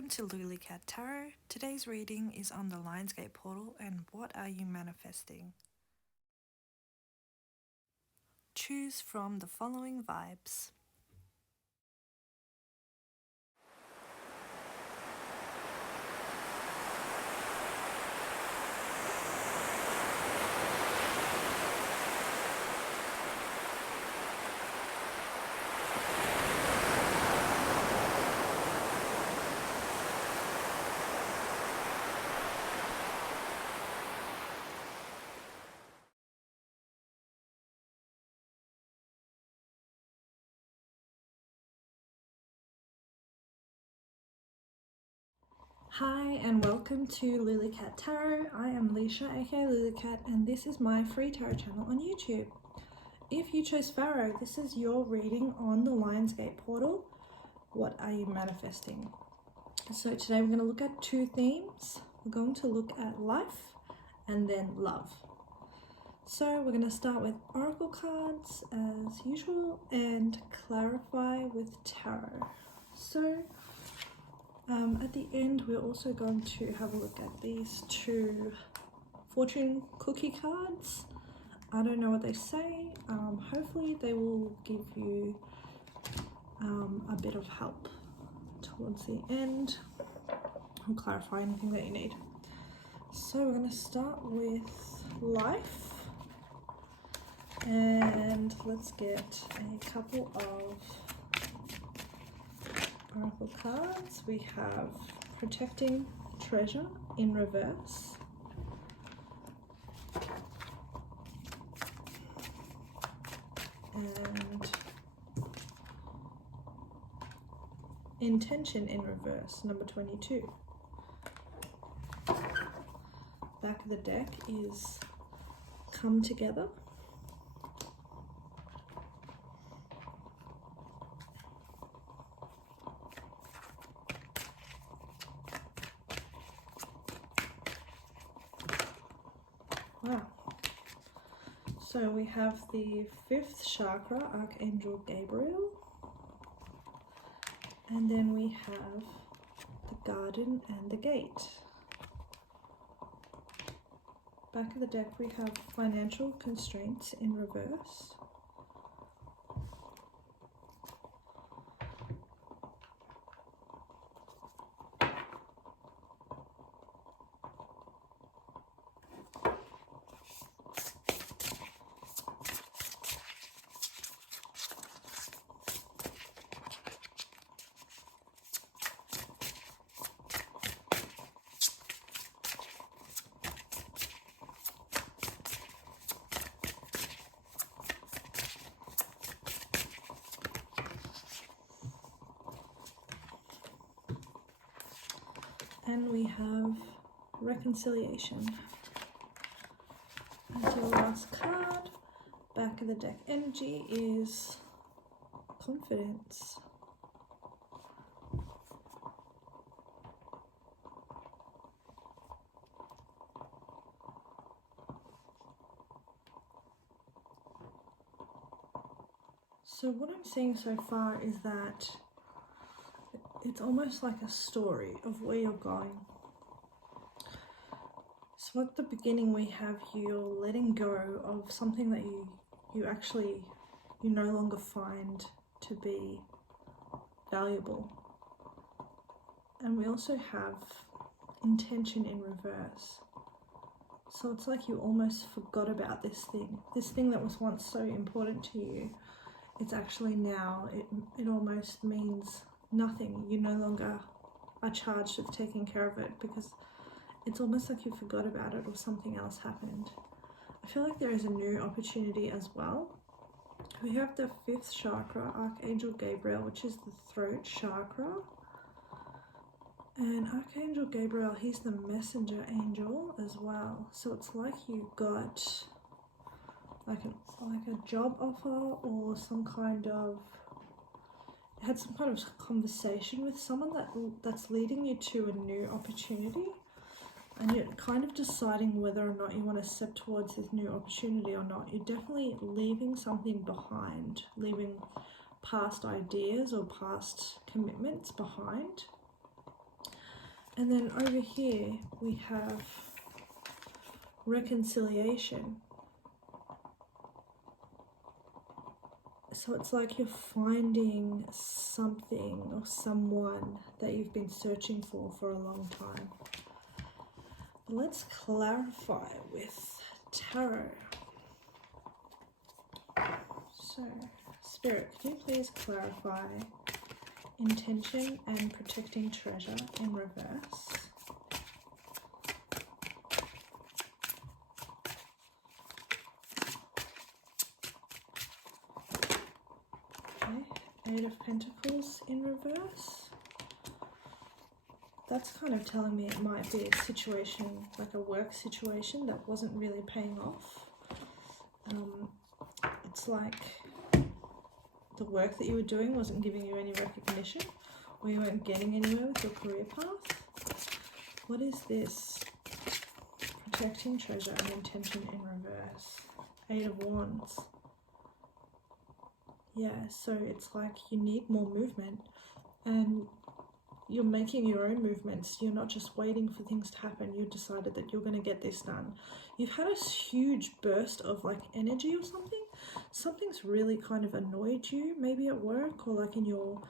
Welcome to Lulicat Tarot. Today's reading is on the Lionsgate portal and what are you manifesting? Choose from the following vibes. Hi and welcome to Lulicat Tarot. I am Leisha aka Lulicat and this is my free tarot channel on YouTube. If you chose Pharaoh, this is your reading on the Lionsgate portal. What are you manifesting? So today we're going to look at two themes. We're going to look at life and then love. So we're going to start with oracle cards as usual and clarify with tarot. So at the end, we're also going to have a look at these two fortune cookie cards. I don't know what they say. Hopefully they will give you a bit of help towards the end and clarify anything that you need. So we're going to start with life. And let's get a couple of oracle cards. We have protecting treasure in reverse, and intention in reverse, number 22. Back of the deck is come together. Wow. So we have the 5th chakra, Archangel Gabriel. And then we have the garden and the gate. Back of the deck we have financial constraints in reverse. And we have reconciliation as your last card. Back of the deck energy is confidence. So what I'm seeing so far is that it's almost like a story of where you're going. So at the beginning we have you letting go of something that you no longer find to be valuable. And we also have intention in reverse. So it's like you almost forgot about this thing that was once so important to you. It's actually now, it almost means nothing. You no longer are charged with taking care of it because it's almost like you forgot about it or something else happened. I feel like there is a new opportunity as well. We have the 5th chakra, Archangel Gabriel, which is the throat chakra. And Archangel Gabriel, he's the messenger angel as well. So it's like you got like a job offer or had some kind of conversation with someone that's leading you to a new opportunity, and you're kind of deciding whether or not you want to step towards this new opportunity or not. You're definitely leaving something behind, leaving past ideas or past commitments behind. And then over here we have reconciliation. So it's like you're finding something or someone that you've been searching for a long time. Let's clarify with tarot. So, Spirit, could you please clarify intention and protecting treasure in reverse? Okay, Eight of Pentacles in reverse. That's kind of telling me it might be a situation, like a work situation that wasn't really paying off. It's like the work that you were doing wasn't giving you any recognition, or you weren't getting anywhere with your career path. What is this? Protecting treasure and intention in reverse. Eight of Wands. Yeah, so it's like you need more movement, and you're making your own movements. You're not just waiting for things to happen. You decided that you're going to get this done. You've had a huge burst of like energy or something. Something's really kind of annoyed you, maybe at work or like in your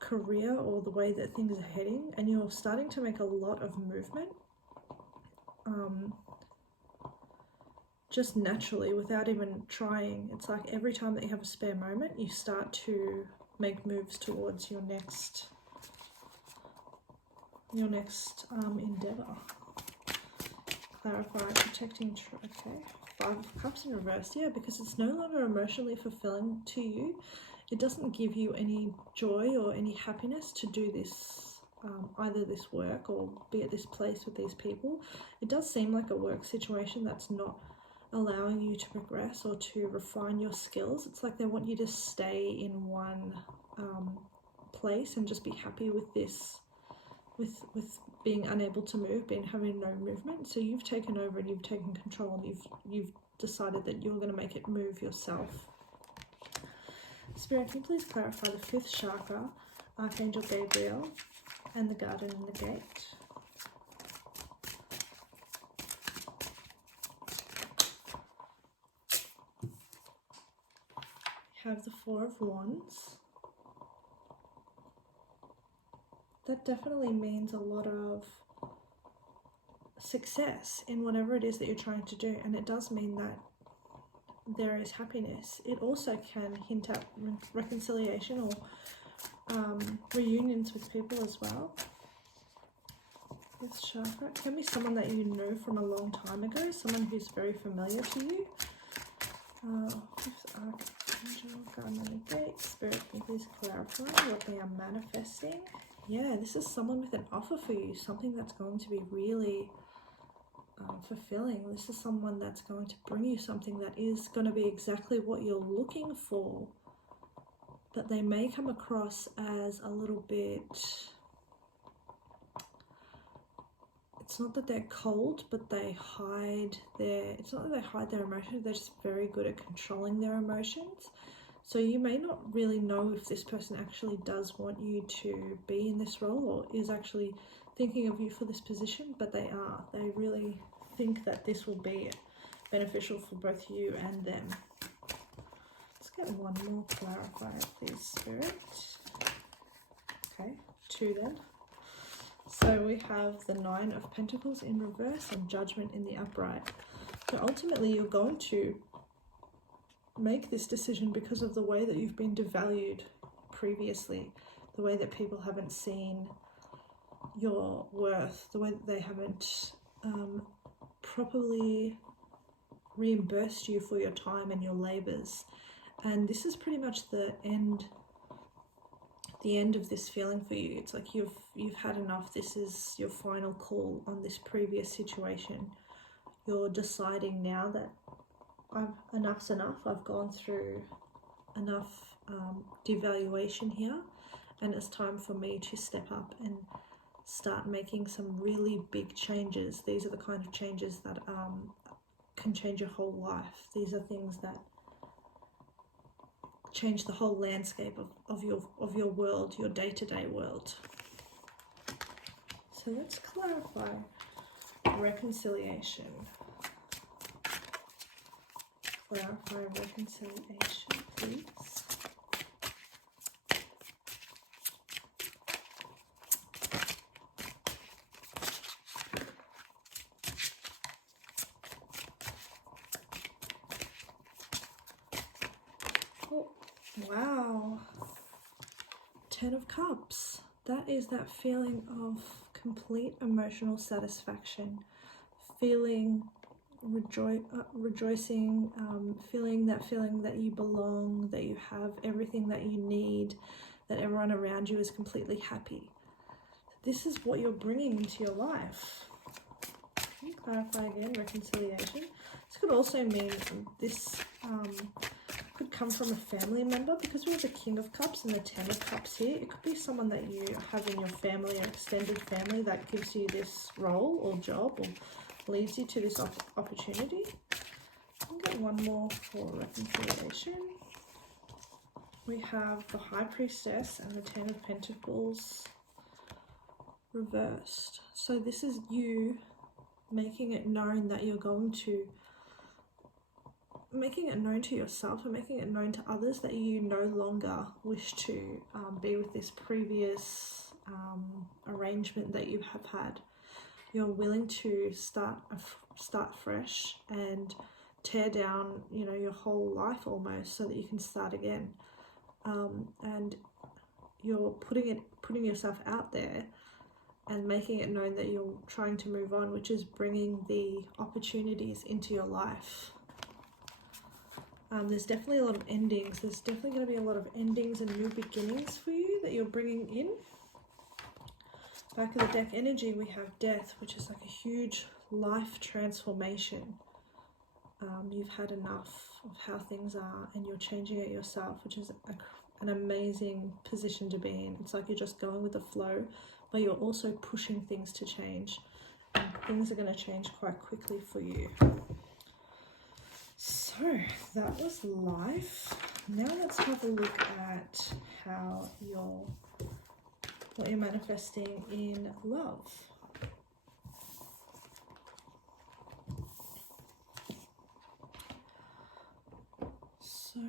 career or the way that things are heading, and you're starting to make a lot of movement. Just naturally, without even trying. It's like every time that you have a spare moment, you start to make moves towards your next endeavor. Clarify, protecting, okay. Five of Cups in reverse, yeah, because it's no longer emotionally fulfilling to you. It doesn't give you any joy or any happiness to do this, either this work or be at this place with these people. It does seem like a work situation that's not allowing you to progress or to refine your skills. It's like they want you to stay in one place and just be happy with this, with being unable to move, having no movement. So you've taken over and you've taken control, and you've decided that you're going to make it move yourself. Spirit, can you please clarify the fifth chakra, Archangel Gabriel, and the garden and the gate? We have the Four of Wands. That definitely means a lot of success in whatever it is that you're trying to do, and it does mean that there is happiness. It also can hint at reconciliation or reunions with people as well. This chakra can be someone that you know from a long time ago, someone who's very familiar to you. Fifth Archangel, garden and the gate. Spirit, can you please clarify what they are manifesting? Yeah, this is someone with an offer for you, something that's going to be really fulfilling. This is someone that's going to bring you something that is going to be exactly what you're looking for, but they may come across as a little bit, it's not that they're cold, but they hide it's not that they hide their emotions, they're just very good at controlling their emotions. So you may not really know if this person actually does want you to be in this role or is actually thinking of you for this position, but they are. They really think that this will be beneficial for both you and them. Let's get one more clarifier, please, Spirit. Okay, two then. So we have the Nine of Pentacles in reverse and Judgment in the upright. So ultimately you're going to make this decision because of the way that you've been devalued previously, the way that people haven't seen your worth, the way that they haven't properly reimbursed you for your time and your labors. And this is pretty much the end of this feeling for you. It's like you've had enough. This is your final call on this previous situation. You're deciding now that enough's enough. I've gone through enough devaluation here, and it's time for me to step up and start making some really big changes. These are the kind of changes that can change your whole life. These are things that change the whole landscape of your world, your day-to-day world. So let's clarify reconciliation. Clarify reconciliation, please. Oh, wow. 10 of Cups. That is that feeling of complete emotional satisfaction, feeling rejoicing, feeling that you belong, that you have everything that you need, that everyone around you is completely happy. This is what you're bringing into your life. Can you clarify again? Reconciliation. This could also mean this could come from a family member, because we have the King of Cups and the 10 of Cups here. It could be someone that you have in your family or extended family that gives you this role or job or leads you to this opportunity. I'll get one more for reconciliation. We have the High Priestess and the 10 of Pentacles reversed. So this is you making it known that you're going to, making it known to yourself and making it known to others that you no longer wish to be with this previous arrangement that you have had. You're willing to start fresh and tear down, you know, your whole life almost, so that you can start again. And you're putting yourself out there and making it known that you're trying to move on, which is bringing the opportunities into your life. There's definitely a lot of endings. There's definitely going to be a lot of endings and new beginnings for you that you're bringing in. Back of the deck energy, we have Death, which is like a huge life transformation. You've had enough of how things are and you're changing it yourself, which is an amazing position to be in. It's like you're just going with the flow, but you're also pushing things to change. And things are going to change quite quickly for you. So that was life. Now let's have a look at how what you're manifesting in love. So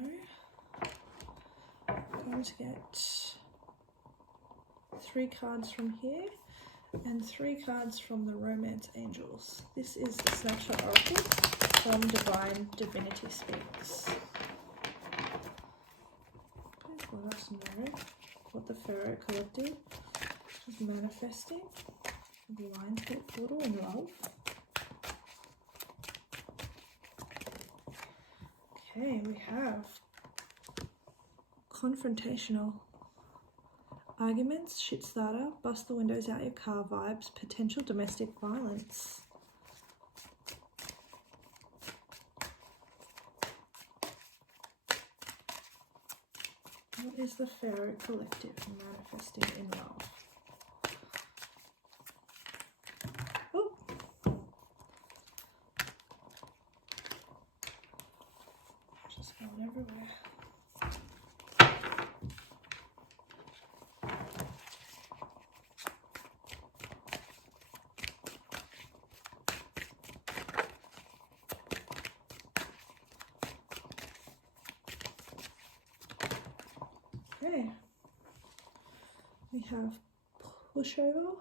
I'm going to get 3 cards from here and 3 cards from the Romance Angels. This is the Snapshot Oracle from Divinity Speaks. Please let us know what the Pharaoh Collective is manifesting. The Line Portal in love. Okay, we have confrontational arguments, shit starter, bust the windows out your car vibes, potential domestic violence. What is the Pharaoh Collective manifesting in love? Oh. Just going everywhere. Okay, we have pushover,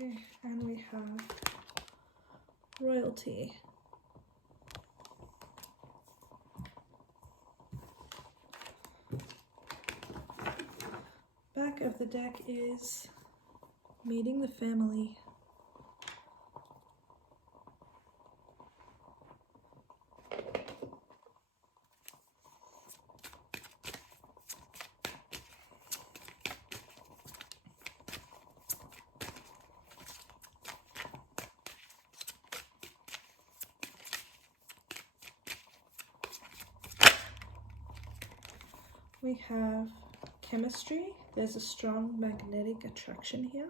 okay, and we have royalty. Back of the deck is meeting the family. We have chemistry. There's a strong magnetic attraction here.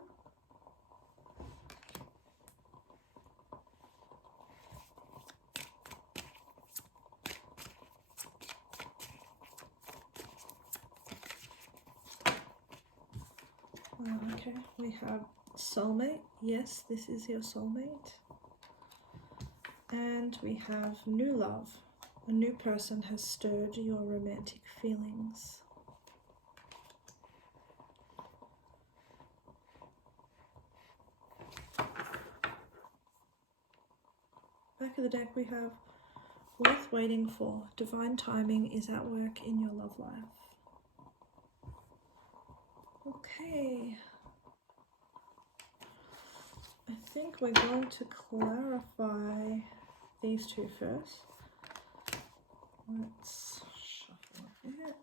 Okay, we have soulmate. Yes, this is your soulmate. And we have new love. A new person has stirred your romantic feelings. Back of the deck we have worth waiting for. Divine timing is at work in your love life. Okay. I think we're going to clarify these two first. Let's shuffle a bit.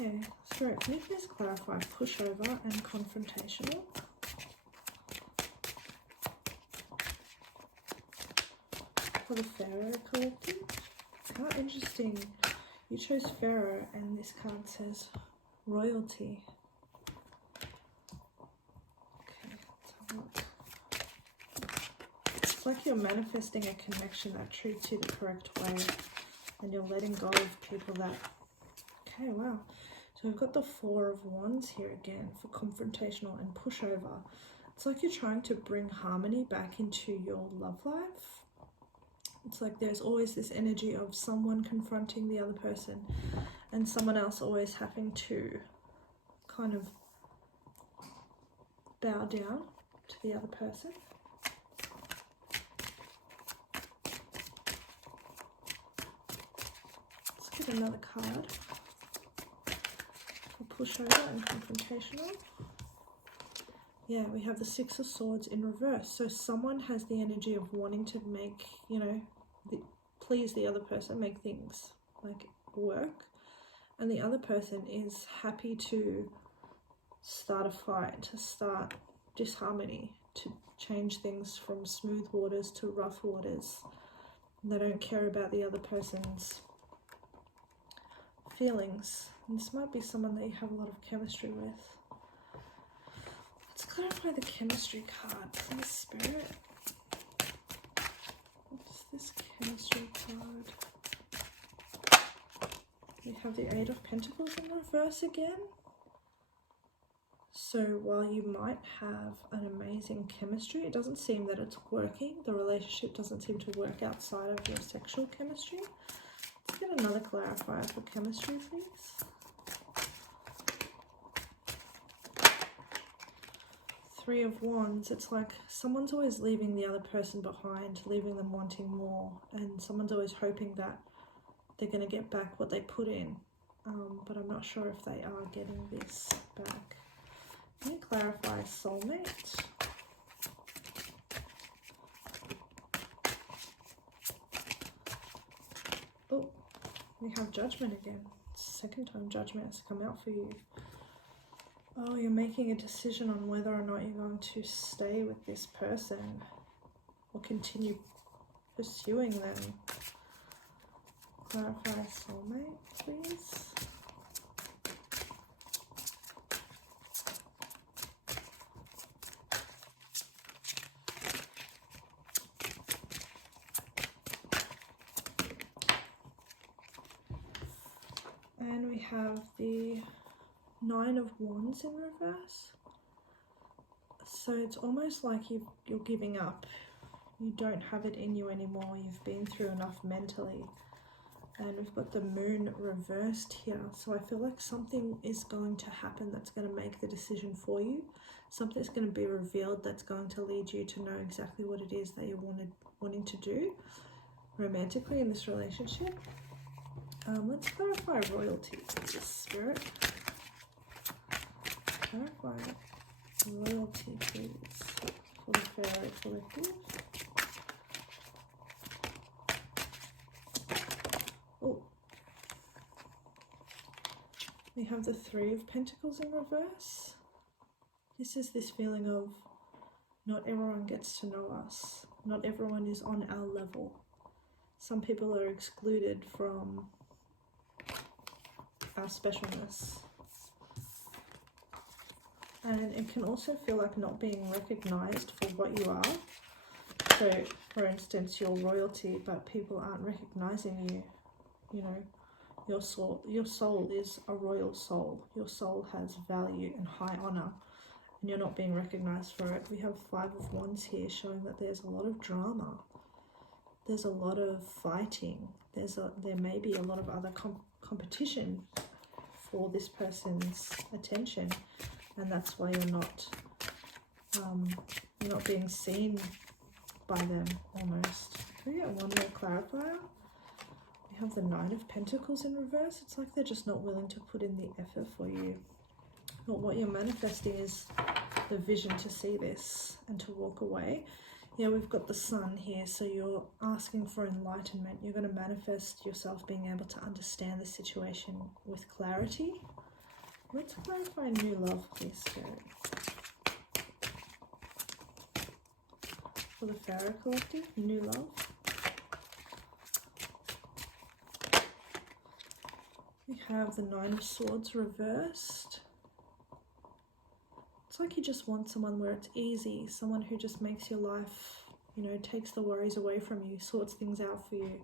Okay, Spirit, can you please clarify pushover and confrontational? For the Pharaoh collective? How interesting. You chose Pharaoh and this card says royalty. Okay, let's have a look. It's like you're manifesting a connection that treats you the correct way and you're letting go of people that... Okay, wow. So we've got the Four of Wands here again for confrontational and pushover. It's like you're trying to bring harmony back into your love life. It's like there's always this energy of someone confronting the other person and someone else always having to kind of bow down to the other person. Let's get another card. Pushover and confrontational. Yeah, we have the Six of Swords in reverse. So someone has the energy of wanting to make, you know, please the other person, make things like work. And the other person is happy to start a fight, to start disharmony, to change things from smooth waters to rough waters. They don't care about the other person's feelings. And this might be someone that you have a lot of chemistry with. Let's clarify the chemistry card, please, Spirit. What's this chemistry card? We have the Eight of Pentacles in reverse again. So while you might have an amazing chemistry, it doesn't seem that it's working. The relationship doesn't seem to work outside of your sexual chemistry. Let's get another clarifier for chemistry, please. Three of Wands, it's like someone's always leaving the other person behind, leaving them wanting more, and someone's always hoping that they're going to get back what they put in, but I'm not sure if they are getting this back. Can you clarify soulmate? Oh, we have Judgment again. Second time Judgment has come out for you. Oh, you're making a decision on whether or not you're going to stay with this person or continue pursuing them. Clarify soulmate, please. And we have the Nine of Wands in reverse. So it's almost like you're giving up. You don't have it in you anymore. You've been through enough mentally. And we've got the Moon reversed here. So I feel like something is going to happen that's going to make the decision for you. Something's going to be revealed that's going to lead you to know exactly what it is that you're wanting to do romantically in this relationship. Let's clarify royalty, please, Spirit. Clarify royalty, please, for the Pharaoh Collective. Oh, we have the Three of Pentacles in reverse. This is this feeling of not everyone gets to know us. Not everyone is on our level. Some people are excluded from our specialness. And it can also feel like not being recognized for what you are. So, for instance, you're royalty, but people aren't recognizing you. You know, your soul is a royal soul. Your soul has value and high honor, and you're not being recognized for it. We have Five of Wands here, showing that there's a lot of drama. There's a lot of fighting. There may be a lot of other competition for this person's attention, and that's why you're not being seen by them almost. Can we get one more clarifier? We have the Nine of Pentacles in reverse. It's like they're just not willing to put in the effort for you. But what you're manifesting is the vision to see this and to walk away. Yeah, we've got the Sun here, so you're asking for enlightenment. You're going to manifest yourself being able to understand the situation with clarity. Let's clarify new love, please, Spirit. For the Pharaoh Collective, new love. We have the Nine of Swords reversed. It's like you just want someone where it's easy, someone who just makes your life, you know, takes the worries away from you, sorts things out for you,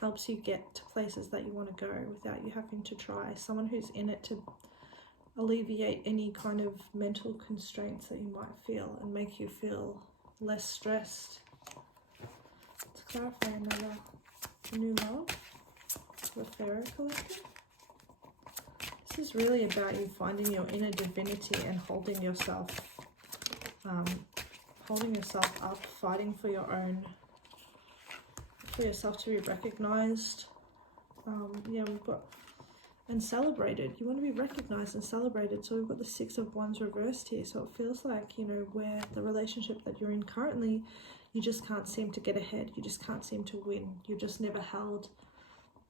helps you get to places that you want to go without you having to try. Someone who's in it to alleviate any kind of mental constraints that you might feel and make you feel less stressed. Let's clarify another new love for the Pharaoh Collective. This is really about you finding your inner divinity and holding yourself up, fighting for yourself to be recognized. Yeah, we've got and celebrated. You want to be recognized and celebrated. So we've got the Six of Wands reversed here. So it feels like, you know, where the relationship that you're in currently, you just can't seem to get ahead. You just can't seem to win. You're just never held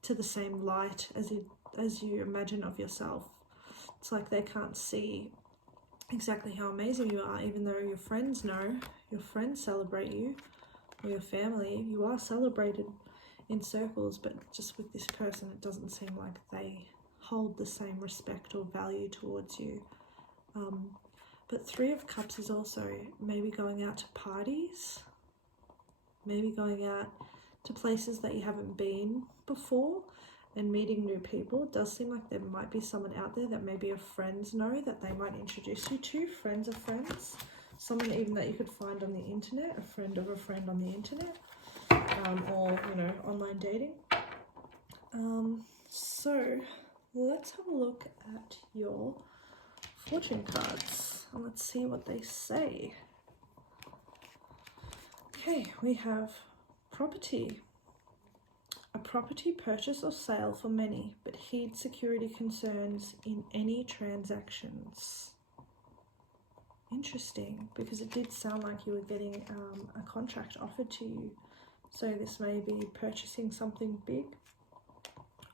to the same light as you imagine of yourself. It's like they can't see exactly how amazing you are, even though your friends know, your friends celebrate you, or your family. You are celebrated in circles, but just with this person, it doesn't seem like they hold the same respect or value towards you. But Three of Cups is also maybe going out to parties, maybe going out to places that you haven't been before and meeting new people. It does seem like there might be someone out there that maybe your friends know that they might introduce you to, friends of friends, someone even that you could find on the internet, a friend of a friend on the internet, or, you know, online dating. So let's have a look at your fortune cards and let's see what they say. Okay, we have property. A property purchase or sale for many, but heed security concerns in any transactions. Interesting, because it did sound like you were getting a contract offered to you. So this may be purchasing something big,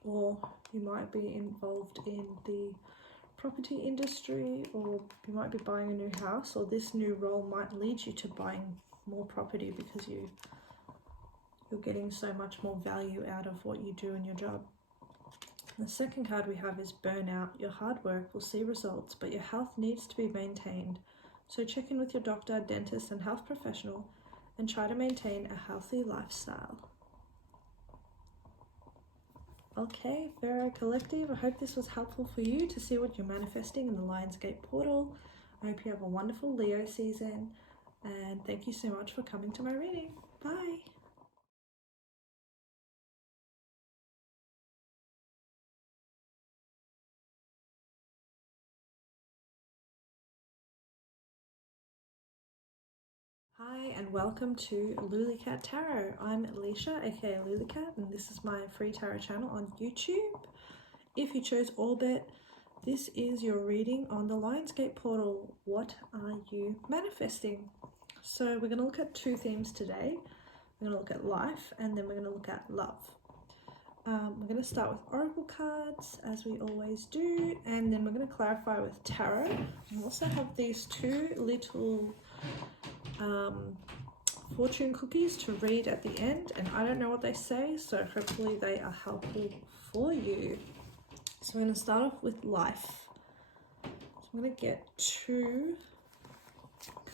or you might be involved in the property industry, or you might be buying a new house, or this new role might lead you to buying more property because you're getting so much more value out of what you do in your job. The second card we have is burnout. Your hard work will see results, but your health needs to be maintained. So check in with your doctor, dentist, and health professional and try to maintain a healthy lifestyle. Okay, Pharaoh Collective, I hope this was helpful for you to see what you're manifesting in the Lionsgate portal. I hope you have a wonderful Leo season, and thank you so much for coming to my reading. Bye! Hi and welcome to Lulicat Tarot. I'm Leisha, aka Lulicat, and this is my free tarot channel on YouTube. If you chose Orbit, This is your reading on the Lionsgate portal. What are you manifesting? So we're going to look at two themes today. We're going to look at life, and then we're going to look at love. We're going to start with oracle cards, as we always do, and then we're going to clarify with tarot. We also have these two little fortune cookies to read at the end, and I don't know what they say, so hopefully they are helpful for you. So we're going to start off with life. So I'm going to get two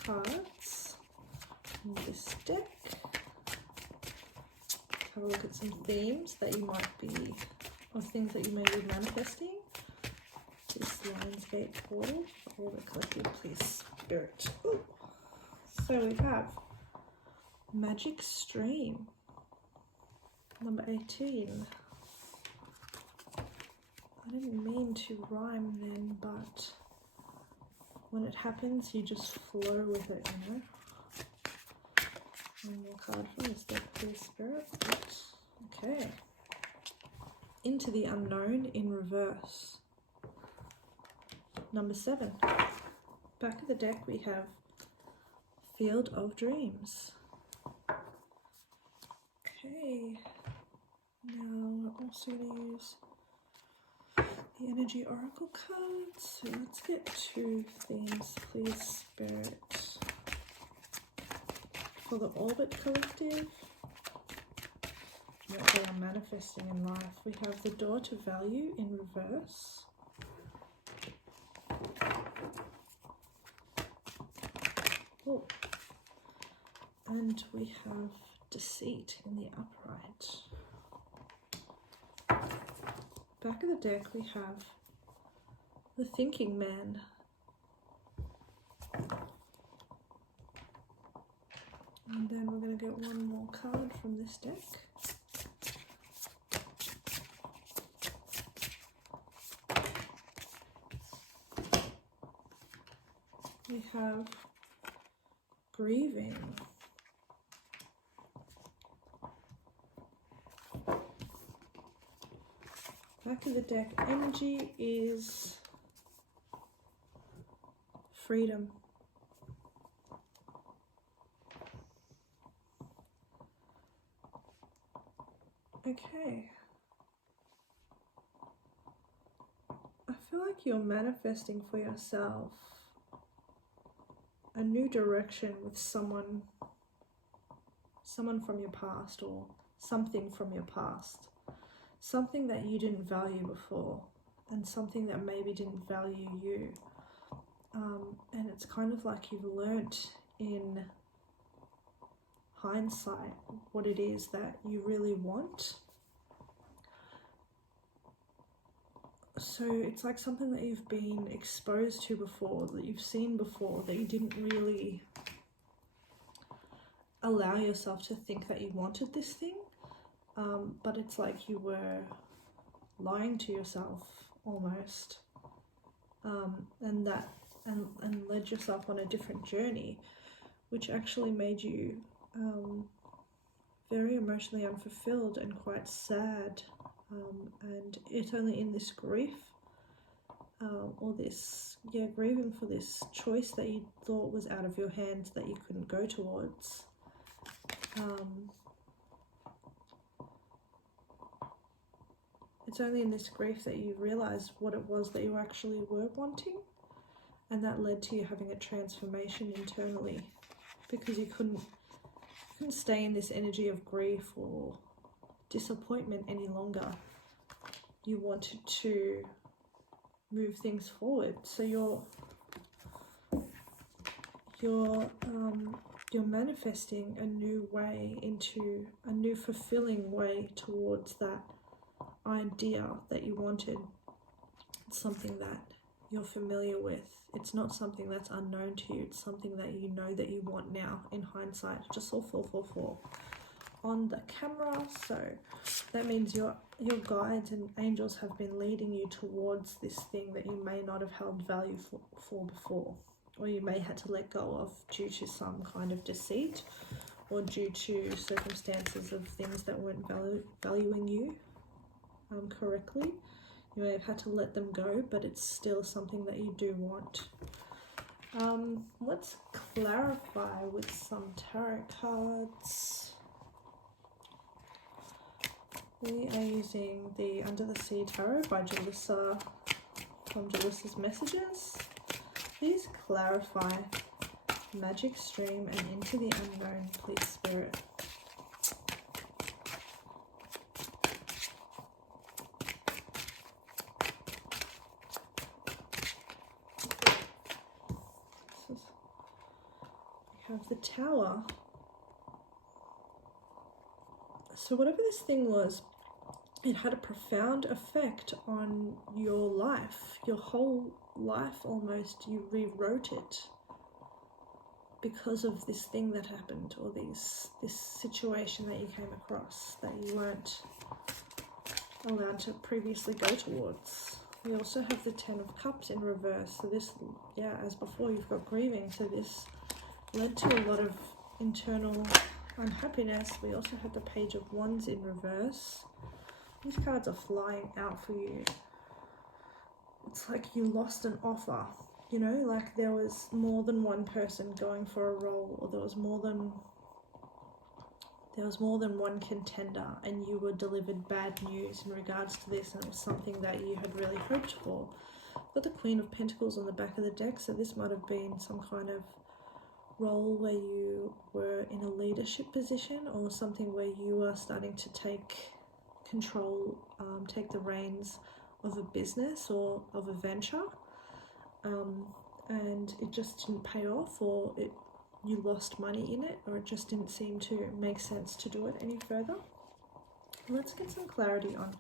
cards from this deck. Have a look at some themes that you might be, or things that you may be manifesting. This Lionsgate portal, all the collective, please, spirit. Ooh. So we have Magic Stream, number 18. I didn't mean to rhyme then, but when it happens, you just flow with it, you know? One more card from this deck, please, spirit. Okay. Into the Unknown in reverse. Number 7. Back of the deck, we have Field of Dreams. Okay. Now we're also going to use the Energy Oracle cards. So let's get two themes, please, spirit. For the Orbit Collective, what they are manifesting in life. We have the Door to Value in reverse. Oh. And we have Deceit in the upright. Back of the deck we have the Thinking Man. And then we're going to get one more card from this deck. We have Grieving. Back of the deck energy is Freedom. Okay. I feel like you're manifesting for yourself a new direction with someone from your past, or something from your past. Something that you didn't value before, and something that maybe didn't value you. And it's kind of like you've learnt in hindsight what it is that you really want. So it's like something that you've been exposed to before, that you've seen before, that you didn't really allow yourself to think that you wanted this thing. But it's like you were lying to yourself almost, and led yourself on a different journey, which actually made you very emotionally unfulfilled and quite sad. And it's only in this grief, or this, grieving for this choice that you thought was out of your hands that you couldn't go towards. It's only in this grief that you realised what it was that you actually were wanting, and that led to you having a transformation internally, because you couldn't stay in this energy of grief or disappointment any longer. You wanted to move things forward. So you're manifesting a new way, into a new fulfilling way towards that idea that you wanted. It's something that you're familiar with. It's not something that's unknown to you. It's something that you know that you want now in hindsight. Just all 444 on the camera. So that means your guides and angels have been leading you towards this thing that you may not have held value for before, or you may had to let go of due to some kind of deceit, or due to circumstances of things that weren't valuing you correctly. You may have had to let them go, but it's still something that you do want. Let's clarify with some tarot cards. We are using the Under the Sea Tarot by Julissa from Julissa's Messages. Please clarify magic stream and into the unknown, please, Spirit. We have the Tower. So whatever this thing was, it had a profound effect on your life, your whole life almost. You rewrote it because of this thing that happened, or this situation that you came across that you weren't allowed to previously go towards. We also have the Ten of Cups in reverse. So this, yeah, as before, you've got grieving. So this led to a lot of internal unhappiness. We also had the Page of Wands in reverse. These cards are flying out for you. It's like you lost an offer, you know, like there was more than one person going for a role, or there was more than one contender, and you were delivered bad news in regards to this, and it was something that you had really hoped for. Got the Queen of Pentacles on the back of the deck, so this might have been some kind of role where you were in a leadership position, or something where you are starting to take control, take the reins of a business or of a venture, and it just didn't pay off, or you lost money in it, or it just didn't seem to make sense to do it any further. Let's get some clarity on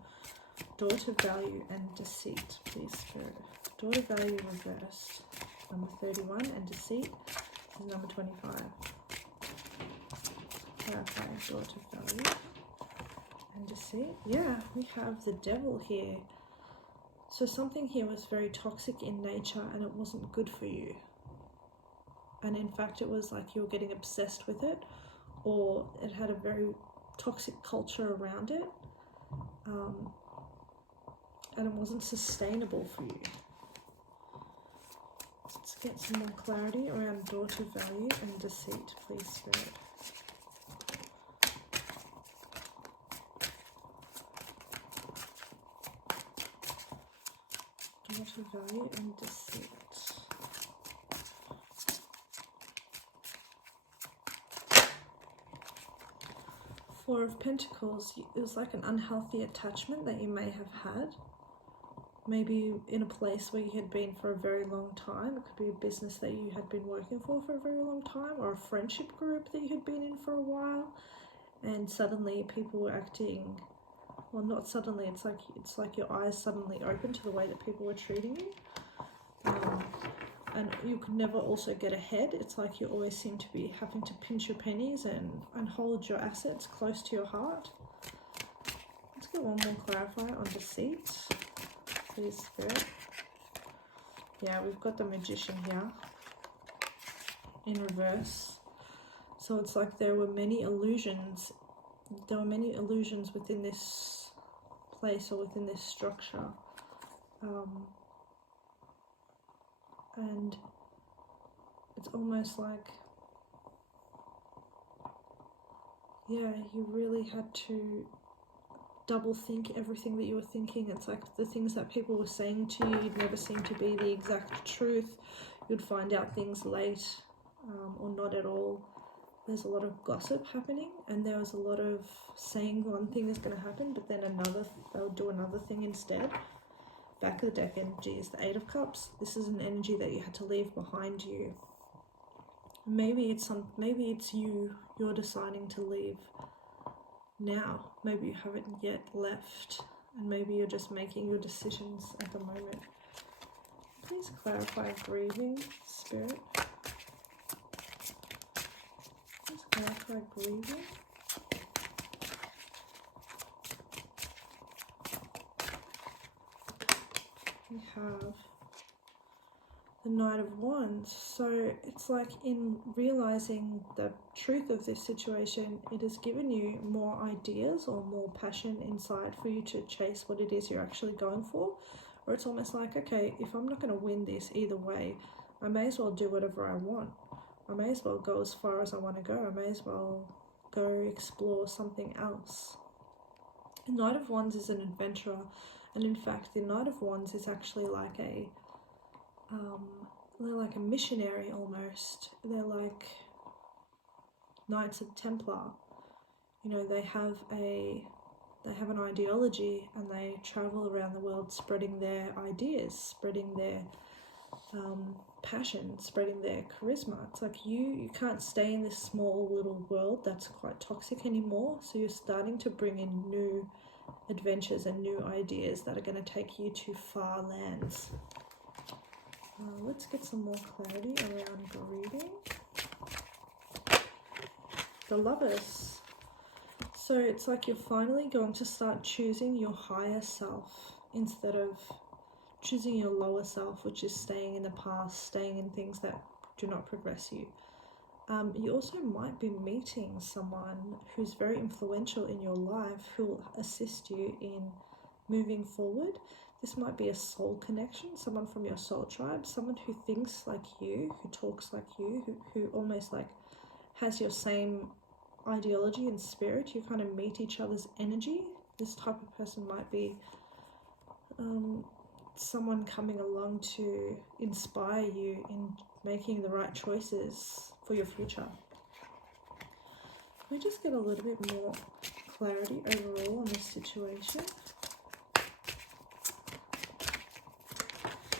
daughter value and deceit, please, Spirit. Daughter value reversed, number 31, and deceit is number 25. Clarify daughter value and deceit. Yeah, we have the Devil here. So something here was very toxic in nature, and it wasn't good for you. And in fact, it was like you were getting obsessed with it, or it had a very toxic culture around it, and it wasn't sustainable for you. Let's get some more clarity around daughter value and deceit, please, Spirit. Daughter value and deceit. Four of Pentacles, it was like an unhealthy attachment that you may have had. Maybe in a place where you had been for a very long time. It could be a business that you had been working for a very long time, or a friendship group that you had been in for a while, and suddenly people were acting, well, not suddenly, it's like your eyes suddenly opened to the way that people were treating you. And you could never also get ahead. It's like you always seem to be having to pinch your pennies and hold your assets close to your heart. Let's get one more clarifier on deceit, please, Spirit. Yeah, we've got the Magician here in reverse. So it's like there were many illusions. There were many illusions within this place, or within this structure. And it's almost like, yeah, you really had to double think everything that you were thinking. It's like the things that people were saying to you, you'd never seem to be the exact truth. You'd find out things late, or not at all. There's a lot of gossip happening, and there was a lot of saying one thing is going to happen, but then they'll do another thing instead. Back of the deck energy is the Eight of Cups. This is an energy that you had to leave behind you. Maybe it's you're deciding to leave now. Maybe you haven't yet left, and maybe you're just making your decisions at the moment. Please clarify grieving, Spirit. Please clarify grieving. We have the Knight of Wands. So it's like in realizing the truth of this situation, it has given you more ideas or more passion inside for you to chase what it is you're actually going for. Or it's almost like, okay, if I'm not going to win this either way, I may as well do whatever I want. I may as well go as far as I want to go. I may as well go explore something else. The Knight of Wands is an adventurer, and in fact the Knight of Wands is actually like they're like a missionary almost. They're like Knights of Templar. You know, they have an ideology, and they travel around the world spreading their ideas, spreading their passion, spreading their charisma. It's like you can't stay in this small little world that's quite toxic anymore, so you're starting to bring in new adventures and new ideas that are going to take you to far lands. Let's get some more clarity around the reading. The Lovers. So it's like you're finally going to start choosing your higher self instead of choosing your lower self, which is staying in the past, staying in things that do not progress you. You also might be meeting someone who's very influential in your life who will assist you in moving forward. This might be a soul connection, someone from your soul tribe, someone who thinks like you, who talks like you, who almost like has your same ideology and spirit. You kind of meet each other's energy. This type of person might be someone coming along to inspire you in making the right choices for your future. Can we just get a little bit more clarity overall on this situation?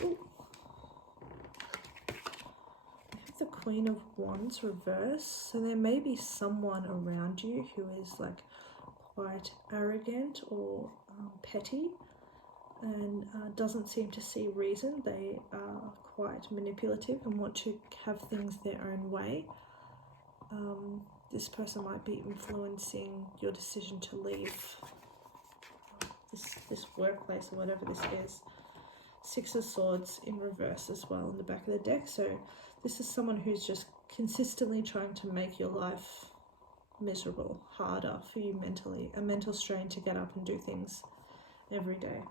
Ooh. We have the Queen of Wands reversed, so there may be someone around you who is like quite arrogant or petty, and doesn't seem to see reason. They are quite manipulative and want to have things their own way. This person might be influencing your decision to leave this workplace or whatever this is. Six of Swords in reverse as well in the back of the deck. So this is someone who's just consistently trying to make your life miserable, harder for you mentally, a mental strain to get up and do things every day.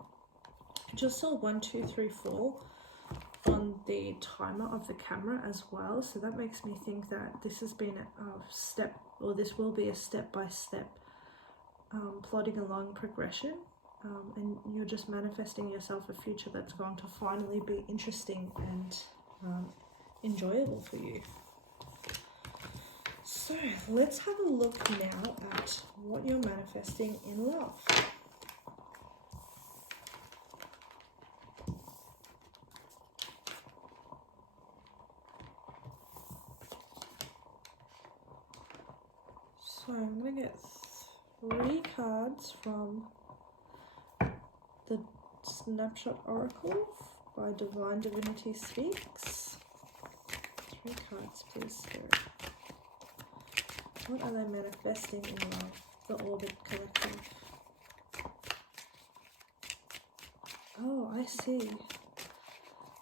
Just saw 1, 2, 3, 4 on the timer of the camera as well, so that makes me think that this has been a step, or this will be a step-by-step plodding along progression, and you're just manifesting yourself a future that's going to finally be interesting and enjoyable for you. So let's have a look now at what you're manifesting in love. So I'm going to get 3 cards from the Snapshot Oracle by Divinity Speaks. 3 cards, please, Spirit. What are they manifesting in love? The Orbit Collective. Oh, I see.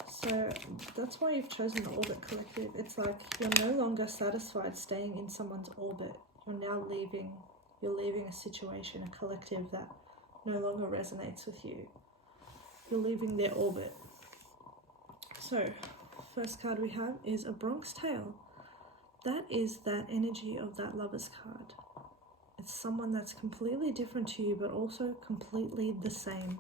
So that's why you've chosen the Orbit Collective. It's like you're no longer satisfied staying in someone's orbit. You're now leaving a situation, a collective that no longer resonates with you. You're leaving their orbit. So, first card we have is a Bronx Tale. That is that energy of that Lover's card. It's someone that's completely different to you, but also completely the same.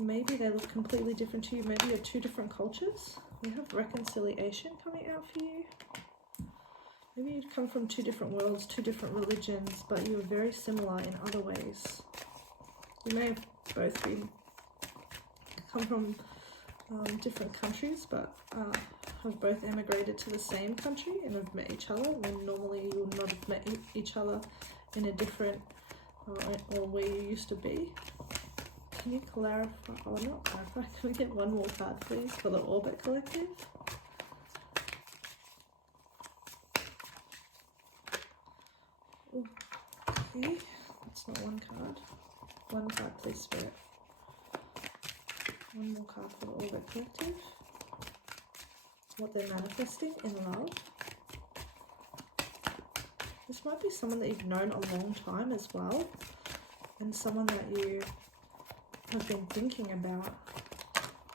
Maybe they look completely different to you. Maybe you're 2 different cultures. We have reconciliation coming out for you. Maybe you've come from 2 different worlds, 2 different religions, but you are very similar in other ways. You may have both come from different countries, but have both emigrated to the same country and have met each other, when normally you would not have met each other in a different, or where you used to be. Can you clarify, or not clarify, can we get one more card please for the Orbit Collective? Okay, that's not one card. One card please, Spirit. One more card for the Orbit Collective. what they're manifesting in love. This might be someone that you've known a long time as well, and someone that you have been thinking about.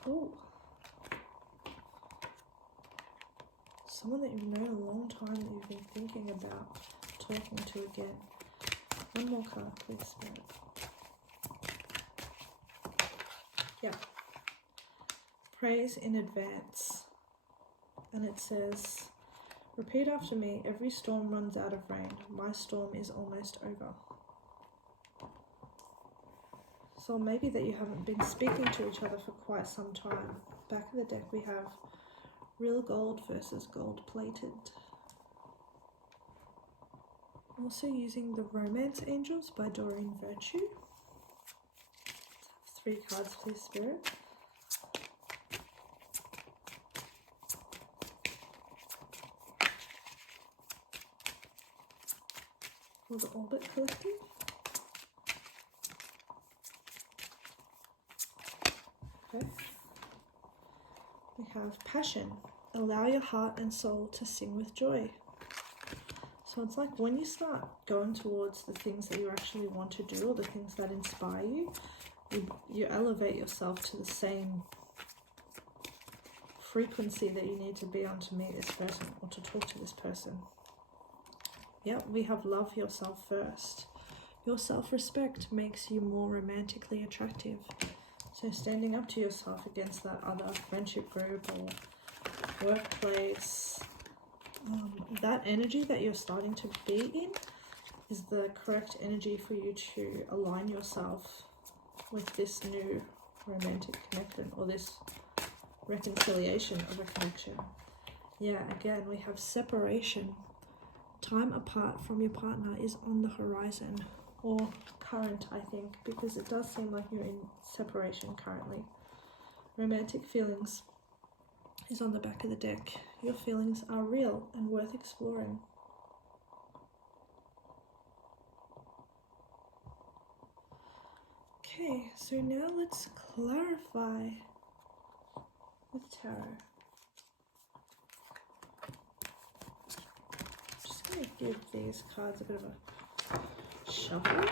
Oh, someone that you've known a long time that you've been thinking about talking to again. One more card, please, Spirit. Yeah. Praise in advance. And it says, repeat after me, every storm runs out of rain. My storm is almost over. So maybe that you haven't been speaking to each other for quite some time. Back of the deck we have real gold versus gold plated. Also using the Romance Angels by Doreen Virtue. Let's have 3 cards, please, Spirit. For the Orbit Collective. Okay. We have passion. Allow your heart and soul to sing with joy. So it's like when you start going towards the things that you actually want to do, or the things that inspire you, you elevate yourself to the same frequency that you need to be on to meet this person or to talk to this person. Yep, we have love yourself first. Your self-respect makes you more romantically attractive. So standing up to yourself against that other friendship group or workplace, that energy that you're starting to be in is the correct energy for you to align yourself with this new romantic connection, or this reconciliation of a connection. Yeah, again, we have separation. Time apart from your partner is on the horizon, or current, I think, because it does seem like you're in separation currently. Romantic feelings is on the back of the deck. Your feelings are real and worth exploring. Okay, so now let's clarify with tarot. Just going to give these cards a bit of a shuffle.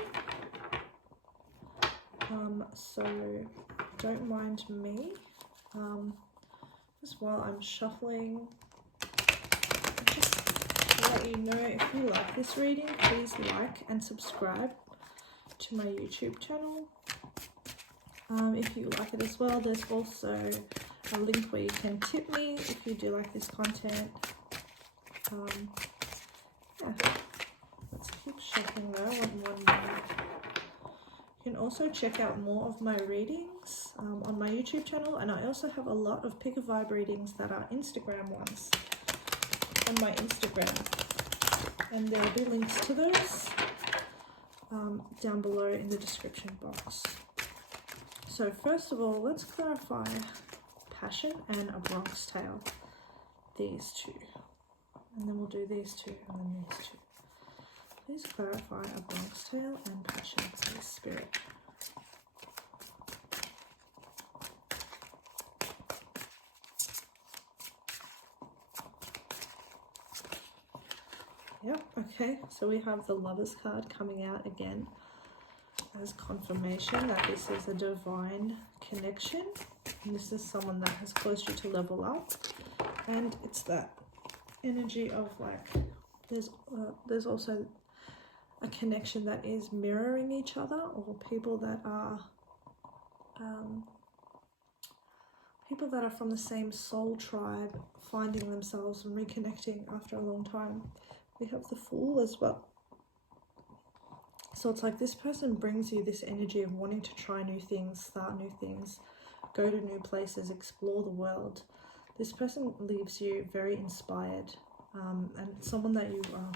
So don't mind me. Just while I'm shuffling, just to let you know, if you like this reading, please like and subscribe to my YouTube channel. If you like it as well, there's also a link where you can tip me if you do like this content. Yeah, let's keep shuffling though. One more. You can also check out more of my readings on my YouTube channel, and I also have a lot of pick a vibe readings that are Instagram ones on my Instagram, and there'll be links to those down below in the description box. So first of all, let's clarify passion and a Bronx tale, these two, and then we'll do these two and then these two. Please clarify a Bronx tale and passion, please, Spirit. Yep, okay, so we have the Lovers card coming out again as confirmation that this is a divine connection, and this is someone that has caused you to level up, and it's that energy of like there's also a connection that is mirroring each other, or people that are from the same soul tribe finding themselves and reconnecting after a long time. We have the Fool as well. So it's like this person brings you this energy of wanting to try new things, start new things, go to new places, explore the world. This person leaves you very inspired, and someone that you are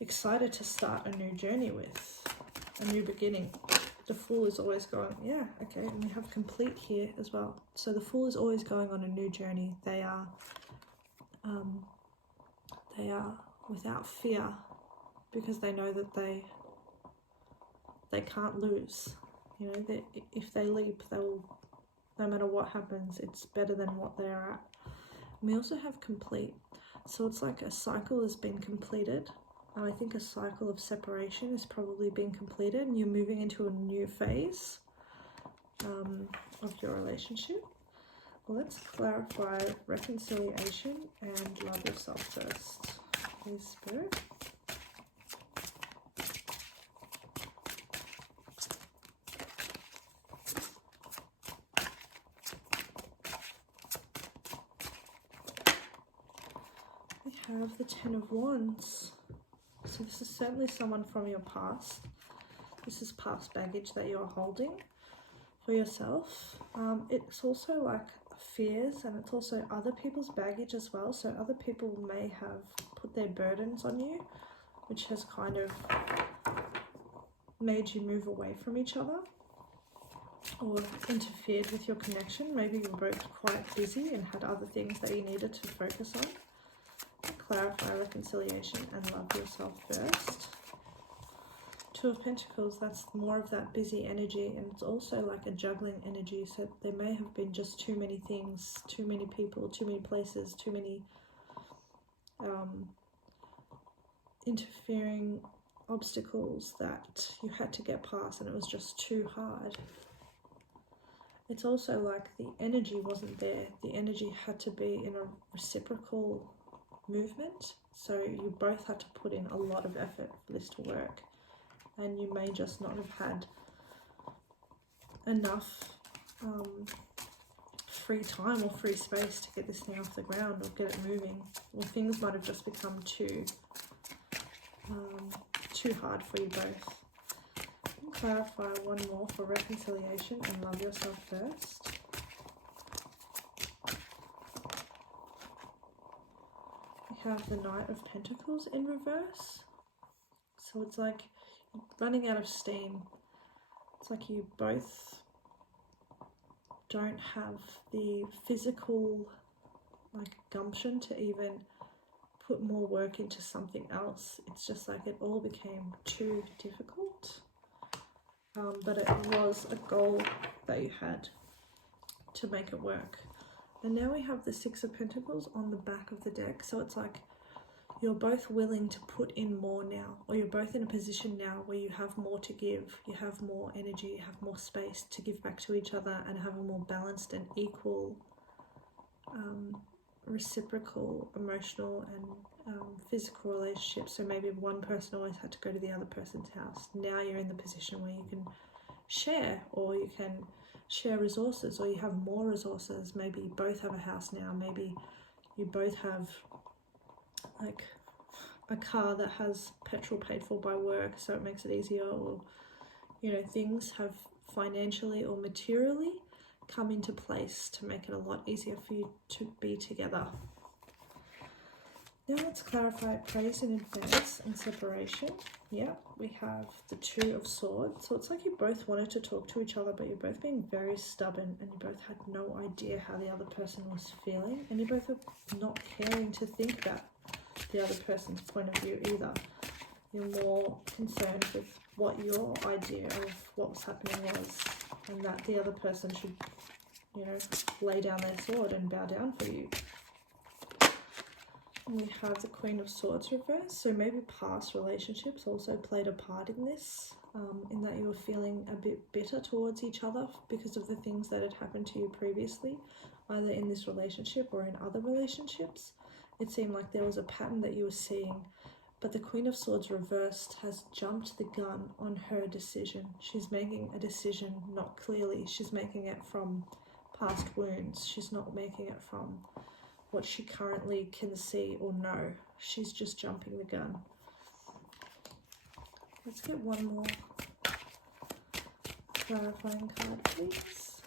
excited to start a new journey with, a new beginning. The Fool is always going, yeah, okay, and we have Complete here as well. So the Fool is always going on a new journey. They are without fear, because they know that they can't lose. You know, that if they leap, they will, no matter what happens, it's better than what they're at. We also have complete. So it's like a cycle has been completed. I think a cycle of separation has probably been completed and you're moving into a new phase of your relationship. Well, let's clarify reconciliation and love yourself first. Please, Spirit. We have the Ten of Wands. So this is certainly someone from your past. This is past baggage that you're holding for yourself. It's also like fears, and it's also other people's baggage as well. So other people may have put their burdens on you, which has kind of made you move away from each other or interfered with your connection. Maybe you were both quite busy and had other things that you needed to focus on. Clarify reconciliation and love yourself first. Two of Pentacles, that's more of that busy energy, and it's also like a juggling energy. So there may have been just too many things, too many people, too many places, too many interfering obstacles that you had to get past, and it was just too hard. It's also like the energy wasn't there. The energy had to be in a reciprocal movement, so you both had to put in a lot of effort for this to work, and you may just not have had enough free time or free space to get this thing off the ground or get it moving, or things might have just become too hard for you both. And clarify one more for reconciliation and love yourself first. Have the Knight of Pentacles in reverse. So it's like running out of steam. It's like you both don't have the physical like gumption to even put more work into something else. It's just like it all became too difficult. But it was a goal that you had to make it work. And now we have the Six of Pentacles on the back of the deck. So it's like you're both willing to put in more now, or you're both in a position now where you have more to give. You have more energy, you have more space to give back to each other and have a more balanced and equal, reciprocal, emotional and physical relationship. So maybe one person always had to go to the other person's house. Now you're in the position where you can share, or you can share resources, or you have more resources. Maybe you both have a house now, maybe you both have like a car that has petrol paid for by work, so it makes it easier, or you know, things have financially or materially come into place to make it a lot easier for you to be together. Now let's clarify praise in advance and separation. Yeah, we have the Two of Swords. So it's like you both wanted to talk to each other, but you're both being very stubborn, and you both had no idea how the other person was feeling, and you both are not caring to think about the other person's point of view either. You're more concerned with what your idea of what was happening was, and that the other person should, you know, lay down their sword and bow down for you. And we have the Queen of Swords reversed. So maybe past relationships also played a part in this, in that you were feeling a bit bitter towards each other because of the things that had happened to you previously, either in this relationship or in other relationships. It seemed like there was a pattern that you were seeing, but the Queen of Swords reversed has jumped the gun on her decision. She's making a decision not clearly. She's making it from past wounds. She's not making it from what she currently can see or know. She's just jumping the gun. Let's get one more clarifying card, please.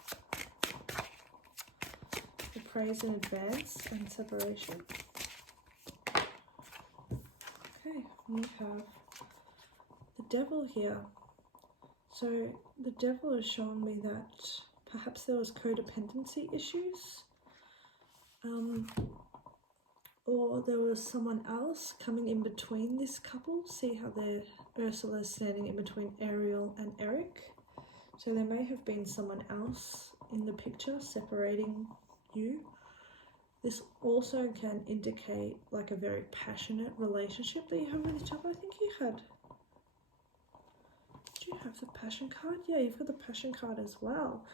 The praise in advance and separation. Okay, we have the Devil here. So the Devil is showing me that perhaps there was codependency issues, or there was someone else coming in between this couple. See how Ursula is standing in between Ariel and Eric. So there may have been someone else in the picture separating you. This also can indicate like a very passionate relationship that you have with each other. I think you had, do you have the passion card? Yeah, you've got the passion card as well.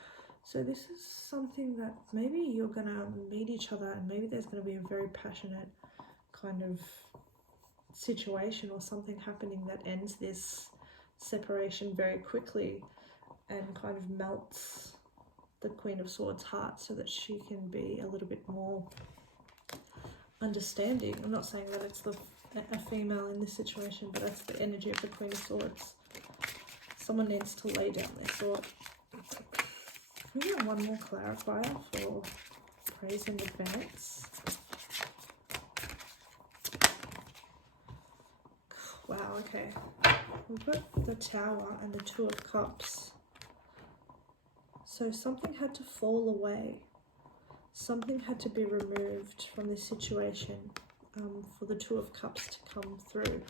So this is something that maybe you're going to meet each other, and maybe there's going to be a very passionate kind of situation or something happening that ends this separation very quickly and kind of melts the Queen of Swords' heart so that she can be a little bit more understanding. I'm not saying that it's a female in this situation, but that's the energy of the Queen of Swords. Someone needs to lay down their sword. Can we get one more clarifier for praise in advance? Wow, okay. We've got the Tower and the Two of Cups. So something had to fall away. Something had to be removed from this situation for the Two of Cups to come through.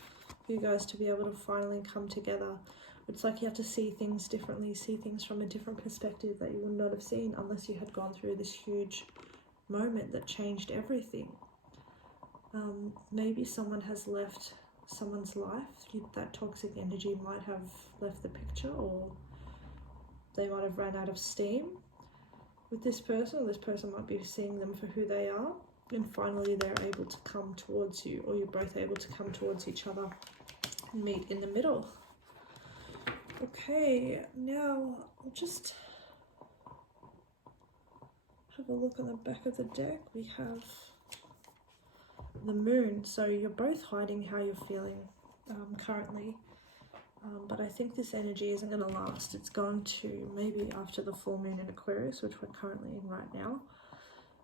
For you guys to be able to finally come together. It's like you have to see things differently, see things from a different perspective that you would not have seen unless you had gone through this huge moment that changed everything. Maybe someone has left someone's life. That toxic energy might have left the picture, or they might have run out of steam with this person, or this person might be seeing them for who they are, and finally they're able to come towards you, or you're both able to come towards each other and meet in the middle. Okay, now I'll just have a look on the back of the deck. We have the Moon, so you're both hiding how you're feeling currently, but I think this energy isn't going to last. It's going to, maybe after the full moon in Aquarius, which we're currently in right now,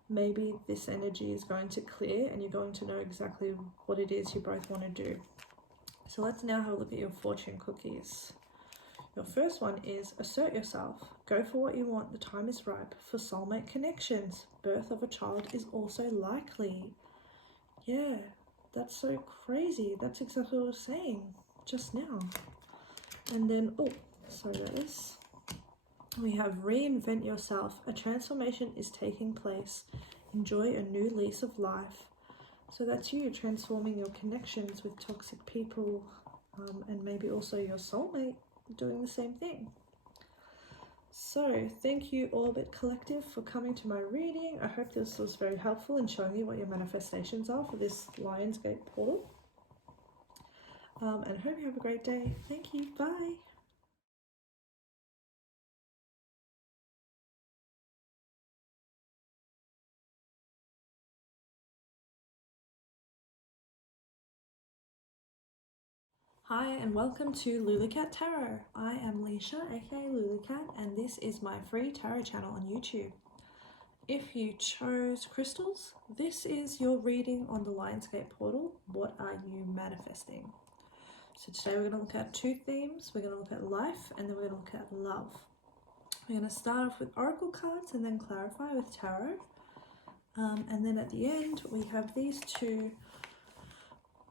maybe this energy is going to clear and you're going to know exactly what it is you both want to do. So let's now have a look at your fortune cookies. Your first one is assert yourself. Go for what you want. The time is ripe for soulmate connections. Birth of a child is also likely. Yeah, that's so crazy. That's exactly what I was saying just now. And then, oh, sorry about this. We have reinvent yourself. A transformation is taking place. Enjoy a new lease of life. So that's you transforming your connections with toxic people, and maybe also your soulmate doing the same thing. So thank you Orbit Collective for coming to my reading. I hope this was very helpful in showing you what your manifestations are for this Lionsgate portal, and I hope you have a great day. Thank you. Bye. Hi and welcome to Lulicat Tarot. I am Leisha, aka Lulicat, and this is my free tarot channel on YouTube. If you chose crystals, this is your reading on the Lionsgate portal. What are you manifesting? So today we're going to look at two themes. We're going to look at life, and then we're going to look at love. We're going to start off with oracle cards and then clarify with tarot. And then at the end we have these two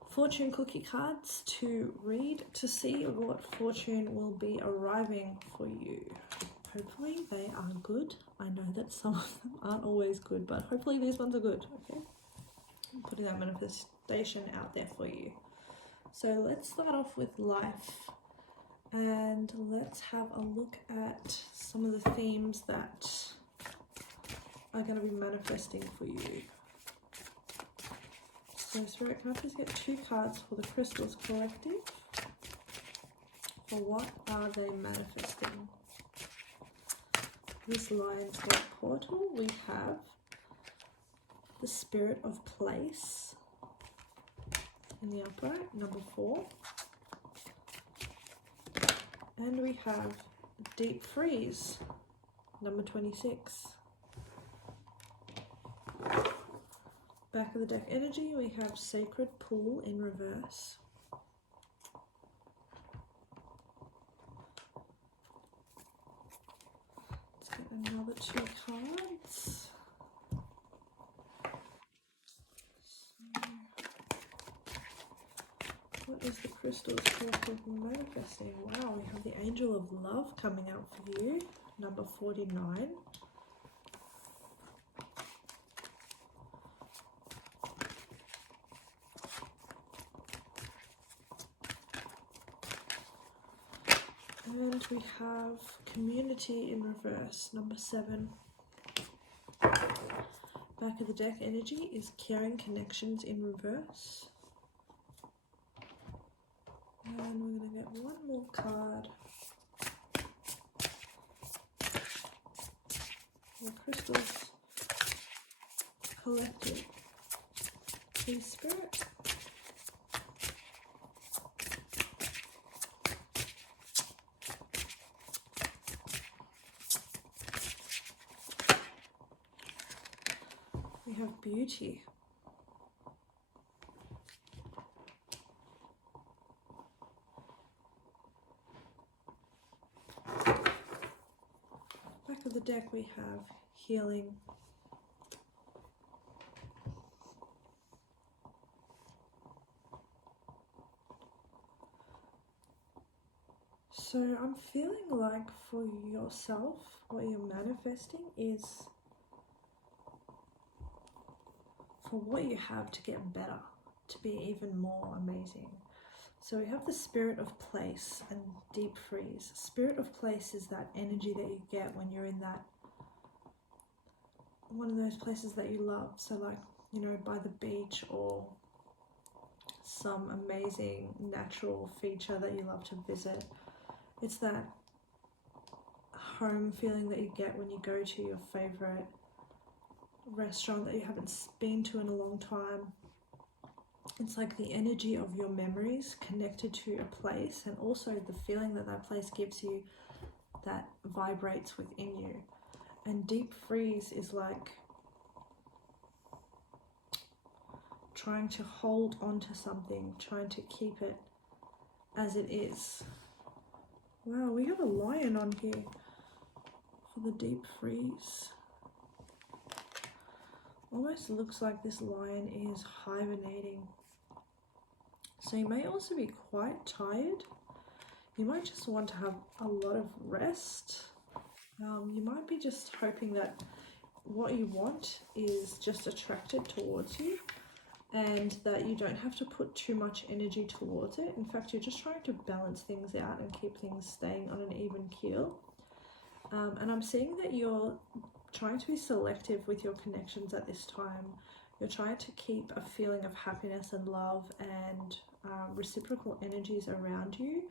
fortune cookie cards to read to see what fortune will be arriving for you. Hopefully they are good. I know that some of them aren't always good, but hopefully these ones are good. Okay, I'm putting that manifestation out there for you. So let's start off with life, and let's have a look at some of the themes that are going to be manifesting for you. So Spirit, can I please get two cards for the Crystals Collective? For what are they manifesting? This Lionsgate portal, we have the Spirit of Place in the upright, number 4. And we have Deep Freeze, number 26. Back of the deck energy, we have Sacred Pool in reverse. Let's get another 2 cards. What is the Crystals Collective manifesting? Wow, we have the Angel of Love coming out for you, number 49. And we have community in reverse, number 7. Back of the deck energy is caring connections in reverse. And we're going to get one more card. The crystals collected. Please, Spirit. We have beauty. Back of the deck we have healing. So I'm feeling like for yourself, what you're manifesting is for what you have to get better, to be even more amazing. So we have the spirit of place and deep freeze. Spirit of place is that energy that you get when you're in that, one of those places that you love. So like, you know, by the beach or some amazing natural feature that you love to visit. It's that home feeling that you get when you go to your favorite restaurant that you haven't been to in a long time. It's like the energy of your memories connected to a place, and also the feeling that that place gives you that vibrates within you. And deep freeze is like trying to hold on to something, trying to keep it as it is. Wow, we have a lion on here for the deep freeze. Almost looks like this lion is hibernating. So you may also be quite tired. You might just want to have a lot of rest. You might be just hoping that what you want is just attracted towards you, and that you don't have to put too much energy towards it. In fact, you're just trying to balance things out and keep things staying on an even keel. And I'm seeing that you're trying to be selective with your connections at this time. You're trying to keep a feeling of happiness and love and reciprocal energies around you,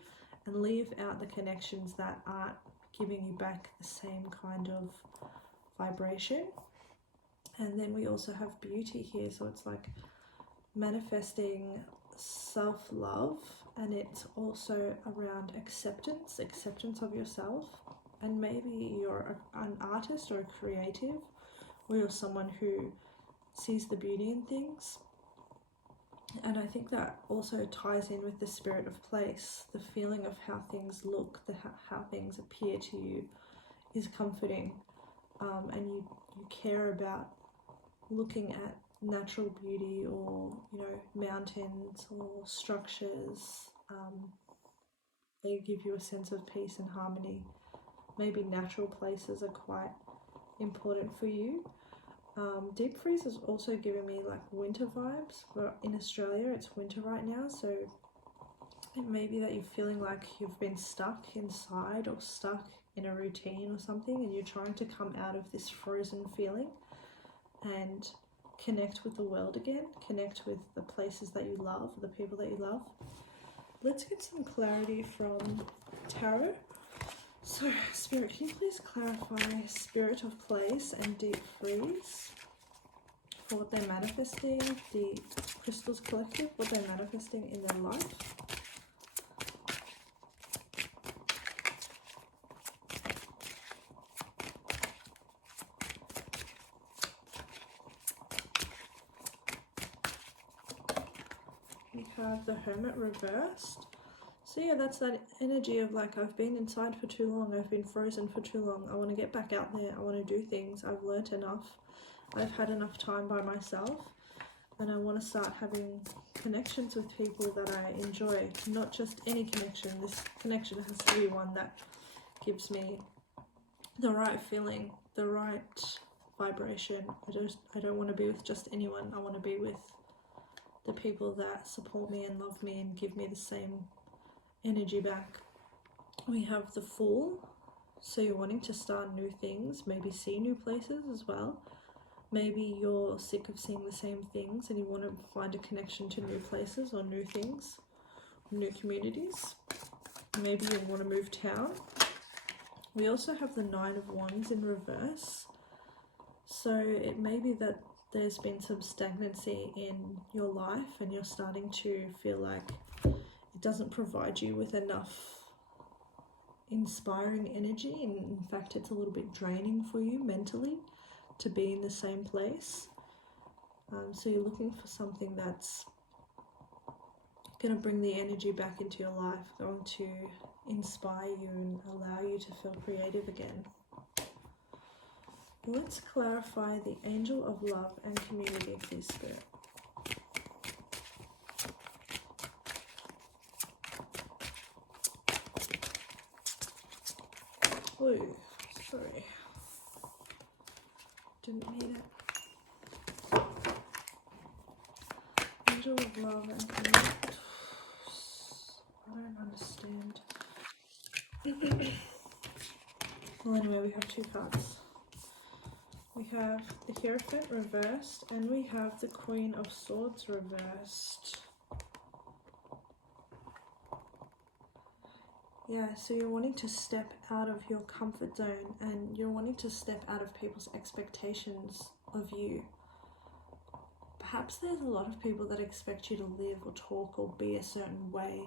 and leave out the connections that aren't giving you back the same kind of vibration. And then we also have beauty here, so it's like manifesting self-love, and it's also around acceptance of yourself. And maybe you're an artist or a creative, or you're someone who sees the beauty in things. And I think that also ties in with the spirit of place. The feeling of how things look, how things appear to you is comforting, and you care about looking at natural beauty, or, you know, mountains or structures. They give you a sense of peace and harmony. Maybe natural places are quite important for you. Deep freeze is also giving me like winter vibes. But in Australia it's winter right now, so it may be that you're feeling like you've been stuck inside or stuck in a routine or something, and you're trying to come out of this frozen feeling and connect with the world again, connect with the places that you love, the people that you love. Let's get some clarity from tarot. So, Spirit, can you please clarify spirit of place and deep freeze for what they're manifesting, the crystals collective, what they're manifesting in their life? We have the Hermit reversed. So yeah, that's that energy of like, I've been inside for too long, I've been frozen for too long, I want to get back out there, I want to do things, I've learnt enough, I've had enough time by myself, and I want to start having connections with people that I enjoy. Not just any connection, this connection has to be one that gives me the right feeling, the right vibration. I don't want to be with just anyone, I want to be with the people that support me and love me and give me the same energy back. We have the Fool, so you're wanting to start new things, maybe see new places as well. Maybe you're sick of seeing the same things and you want to find a connection to new places or new things, new communities. Maybe you want to move town. We also have the Nine of Wands in reverse. So it may be that there's been some stagnancy in your life and you're starting to feel like it doesn't provide you with enough inspiring energy. And in fact, it's a little bit draining for you mentally to be in the same place. So you're looking for something that's going to bring the energy back into your life, going to inspire you and allow you to feel creative again. Let's clarify the angel of love and community, please, Spirit. Oh, sorry. Didn't mean it. Angel of love and community. I don't understand. Well, anyway, we have two cards. We have the Hierophant reversed, and we have the Queen of Swords reversed. Yeah, so you're wanting to step out of your comfort zone, and you're wanting to step out of people's expectations of you. Perhaps there's a lot of people that expect you to live or talk or be a certain way,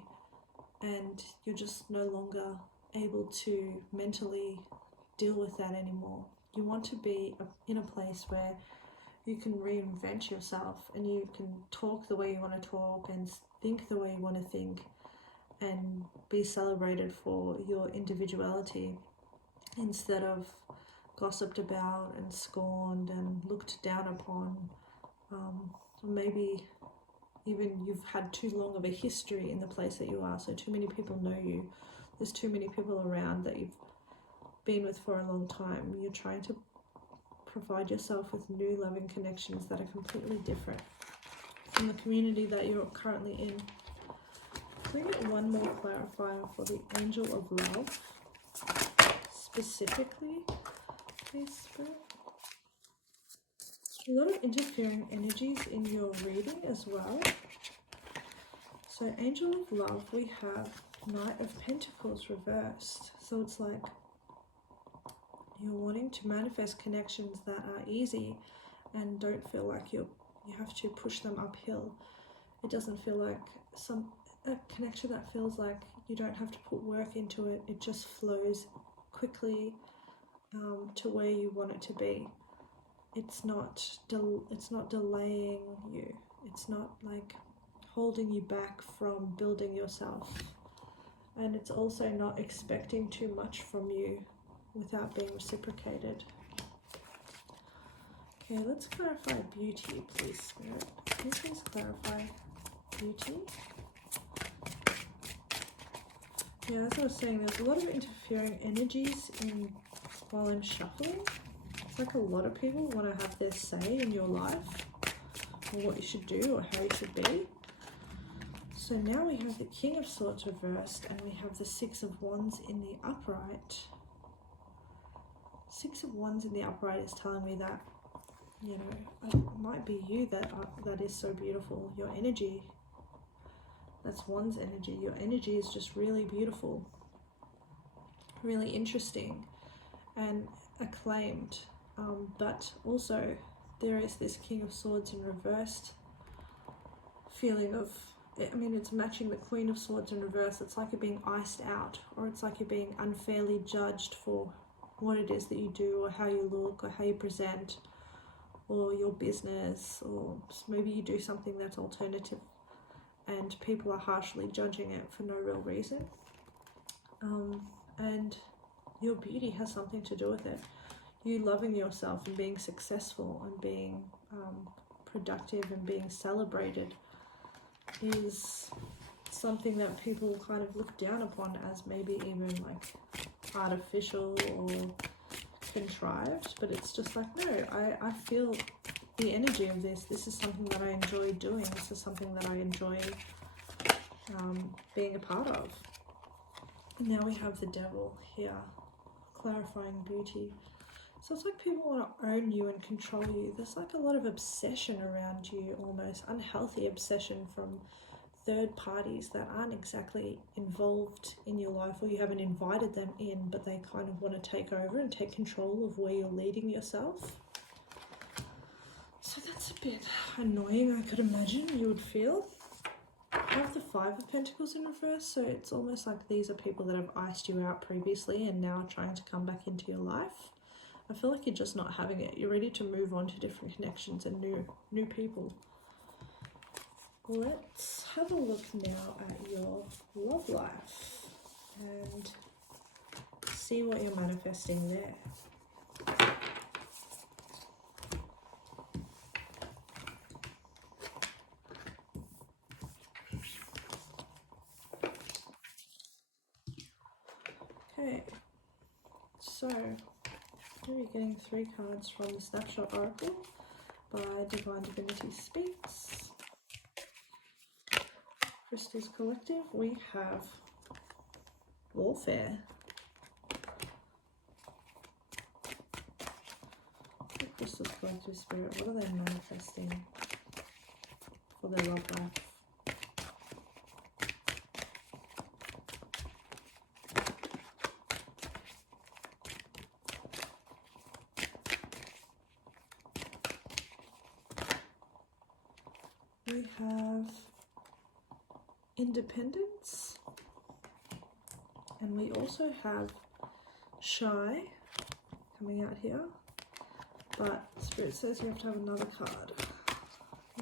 and you're just no longer able to mentally deal with that anymore. You want to be in a place where you can reinvent yourself and you can talk the way you want to talk and think the way you want to think and be celebrated for your individuality instead of gossiped about and scorned and looked down upon. Maybe even you've had too long of a history in the place that you are, so too many people know you. There's too many people around that you've been with for a long time. You're trying to provide yourself with new loving connections that are completely different from the community that you're currently in. Can we get one more clarifier for the Angel of Love specifically, please, Spirit? A lot of interfering energies in your reading as well. So Angel of Love, we have Knight of Pentacles reversed. So it's like you're wanting to manifest connections that are easy and don't feel like you have to push them uphill. It doesn't feel like a connection that feels like you don't have to put work into it. It just flows quickly to where you want it to be. It's not delaying you. It's not like holding you back from building yourself. And it's also not expecting too much from you without being reciprocated. Okay, let's clarify beauty, please, Spirit. Can you please clarify beauty? Yeah, as I was saying, there's a lot of interfering energies while I'm shuffling. It's like a lot of people want to have their say in your life, or what you should do, or how you should be. So now we have the King of Swords reversed, and we have the Six of Wands in the upright. Six of Wands in the upright is telling me that, you know, it might be you that is so beautiful. Your energy, that's Wands energy. Your energy is just really beautiful, really interesting, and acclaimed. But also there is this King of Swords in reversed feeling of, I mean, it's matching the Queen of Swords in reverse. It's like you're being iced out, or it's like you're being unfairly judged for what it is that you do, or how you look, or how you present, or your business, or maybe you do something that's alternative and people are harshly judging it for no real reason. And your beauty has something to do with it. You loving yourself and being successful and being productive and being celebrated is something that people kind of look down upon as maybe even like artificial or contrived, but it's just like, no, I feel the energy of this. This is something that I enjoy doing. This is something that I enjoy being a part of. And now we have the devil here, clarifying beauty. So it's like people want to own you and control you. There's like a lot of obsession around you, almost unhealthy obsession from third parties that aren't exactly involved in your life, or you haven't invited them in, but they kind of want to take over and take control of where you're leading yourself. So that's a bit annoying, I could imagine you would feel. I have the Five of Pentacles in reverse, so it's almost like these are people that have iced you out previously and now trying to come back into your life. I feel like you're just not having it. You're ready to move on to different connections and new people. Let's have a look now at your love life and see what you're manifesting there. Okay, so we're getting 3 cards from the Snapshot Oracle by Divinity Speaks. Crystals Collective, we have Warfare. Crystals Collective Spirit, what are they manifesting for their love life? We have Independence, and we also have Shy coming out here, but Spirit says you have to have another card.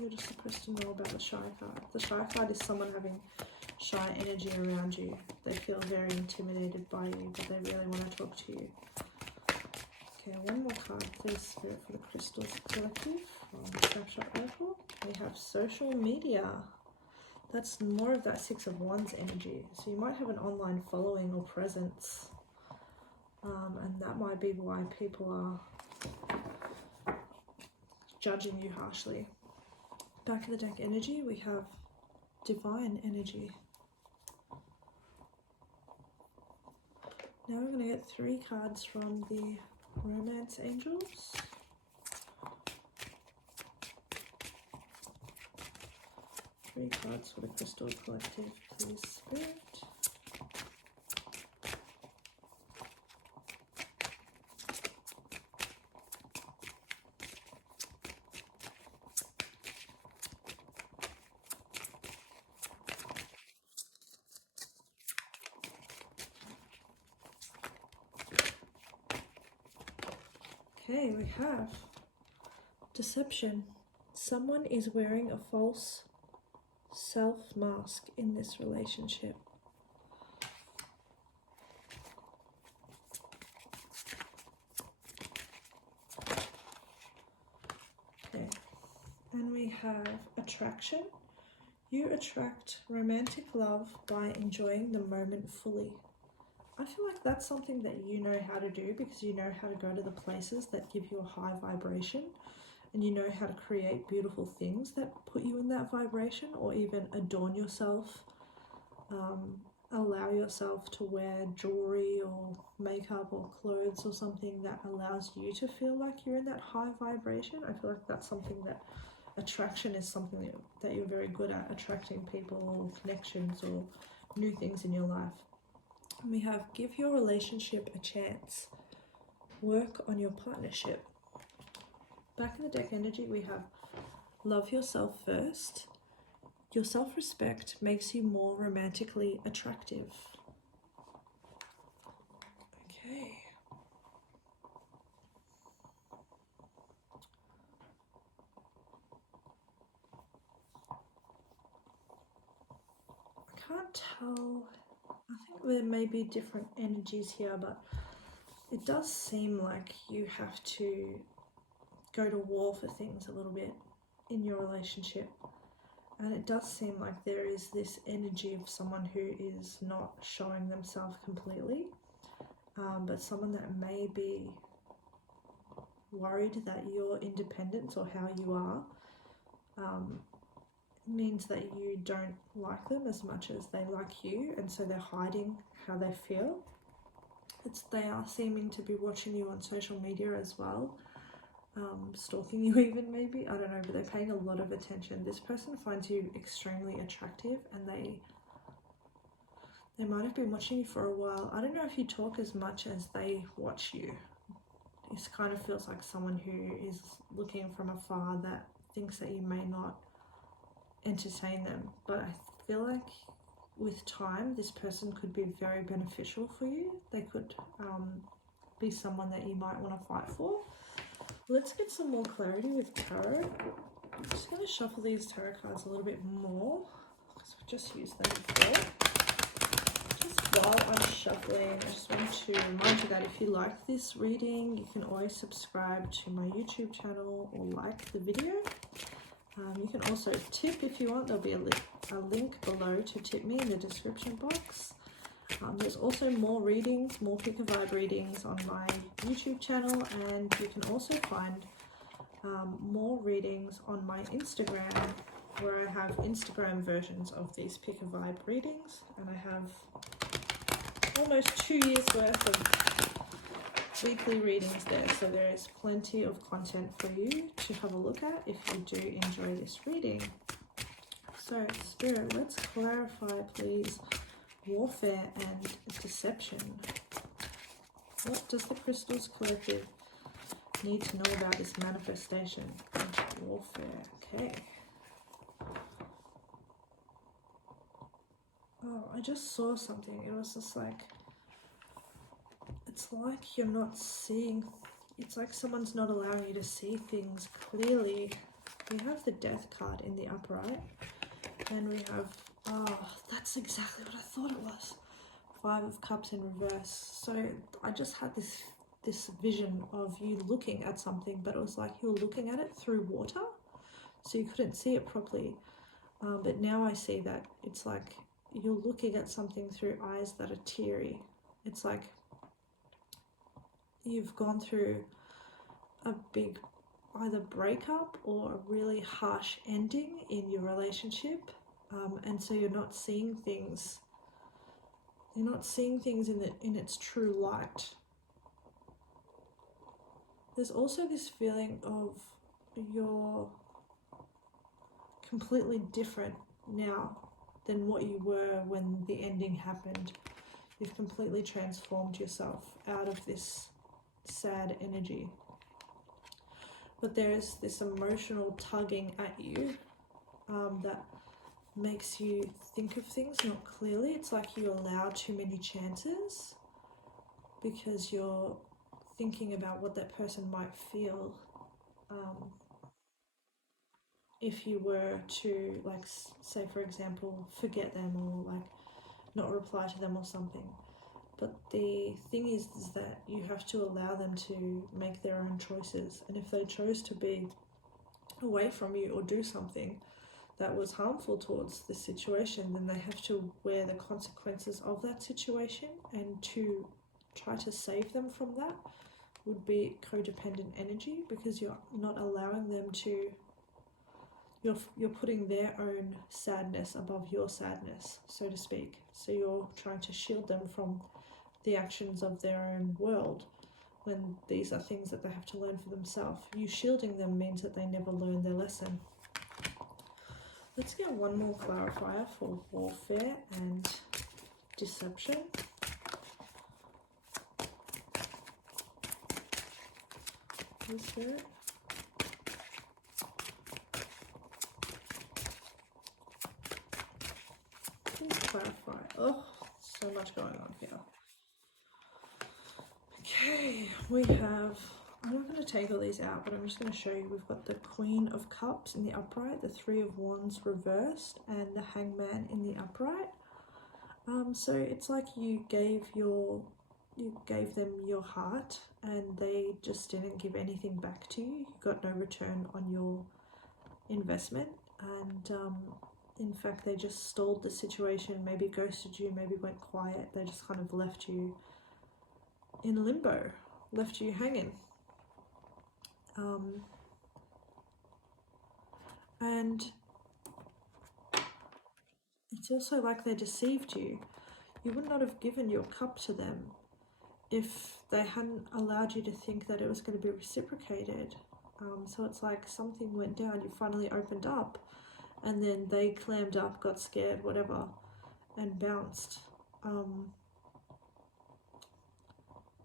You're just supposed to know about the Shy card. The Shy card is someone having shy energy around you. They feel very intimidated by you, but they really want to talk to you. Okay, one more card, please, Spirit, for the Crystals Collective from the Snapshot Oracle. We have Social Media. That's more of that Six of Wands energy. So you might have an online following or presence. And that might be why people are judging you harshly. Back of the deck energy, we have Divine Energy. Now we're going to get 3 cards from the Romance Angels. Three cards for the Crystal Collective, please, Spirit. Okay, we have Deception. Someone is wearing a false self mask in this relationship. Okay, and we have Attraction. You attract romantic love by enjoying the moment fully. I feel like that's something that you know how to do because you know how to go to the places that give you a high vibration, and you know how to create beautiful things that put you in that vibration, or even adorn yourself, allow yourself to wear jewelry or makeup or clothes or something that allows you to feel like you're in that high vibration. I feel like that's something that attraction is something that you're very good at, attracting people or connections or new things in your life. And we have Give your relationship a chance. Work on your partnership. Back in the deck energy, we have Love yourself first. Your self-respect makes you more romantically attractive. Okay. I can't tell. I think there may be different energies here, but it does seem like you have to go to war for things a little bit in your relationship. And it does seem like there is this energy of someone who is not showing themselves completely, but someone that may be worried that your independence or how you are means that you don't like them as much as they like you, and so they're hiding how they feel. They are seeming to be watching you on social media as well, stalking you even, maybe, I don't know, but they're paying a lot of attention. This person finds you extremely attractive, and they might have been watching you for a while. I don't know if you talk as much as they watch you. It kind of feels like someone who is looking from afar that thinks that you may not entertain them, but I feel like with time this person could be very beneficial for you. They could be someone that you might want to fight for. Let's get some more clarity with tarot. I'm just going to shuffle these tarot cards a little bit more because we just used them before. Just while I'm shuffling, I just want to remind you that if you like this reading, you can always subscribe to my YouTube channel or like the video. You can also tip if you want. There'll be a link below to tip me in the description box. There's also more readings, more pick a vibe readings on my YouTube channel, and you can also find more readings on my Instagram, where I have Instagram versions of these pick a vibe readings, and I have almost 2 years worth of weekly readings there, so there is plenty of content for you to have a look at if you do enjoy this reading. So Spirit, let's clarify please warfare and deception. What does the Crystals Collective need to know about this manifestation and warfare? Okay. Oh, I just saw something. It was just like, it's like you're not seeing, it's like someone's not allowing you to see things clearly. We have the Death card in the upright, and we have, oh, that's exactly what I thought it was. 5 of Cups in reverse. So I just had this vision of you looking at something, but it was like you were looking at it through water, so you couldn't see it properly. But now I see that it's like you're looking at something through eyes that are teary. It's like you've gone through a big either breakup or a really harsh ending in your relationship, and so you're not seeing things. You're not seeing things in its true light. There's also this feeling of you're completely different now than what you were when the ending happened. You've completely transformed yourself out of this sad energy. But there's this emotional tugging at you that makes you think of things not clearly. It's like you allow too many chances because you're thinking about what that person might feel if you were to, like, say for example, forget them or like not reply to them or something. But the thing is that you have to allow them to make their own choices, and if they chose to be away from you or do something that was harmful towards the situation, then they have to wear the consequences of that situation, and to try to save them from that would be codependent energy, because you're not allowing them to, you're putting their own sadness above your sadness, so to speak. So you're trying to shield them from the actions of their own world, when these are things that they have to learn for themselves. You shielding them means that they never learn their lesson. Let's get one more clarifier for warfare and deception. Please, Spirit. Please clarify. Oh, so much going on here. Okay, we have, I'm not going to take all these out, but I'm just going to show you. We've got the Queen of Cups in the upright, the Three of Wands reversed, and the Hangman in the upright. So it's like you gave them your heart, and they just didn't give anything back to you. You got no return on your investment, and in fact they just stalled the situation, maybe ghosted you, maybe went quiet. They just kind of left you in limbo, left you hanging. And It's also like they deceived you. You would not have given your cup to them if they hadn't allowed you to think that it was going to be reciprocated. So it's like something went down, you finally opened up, and then they clammed up, got scared, whatever, and bounced.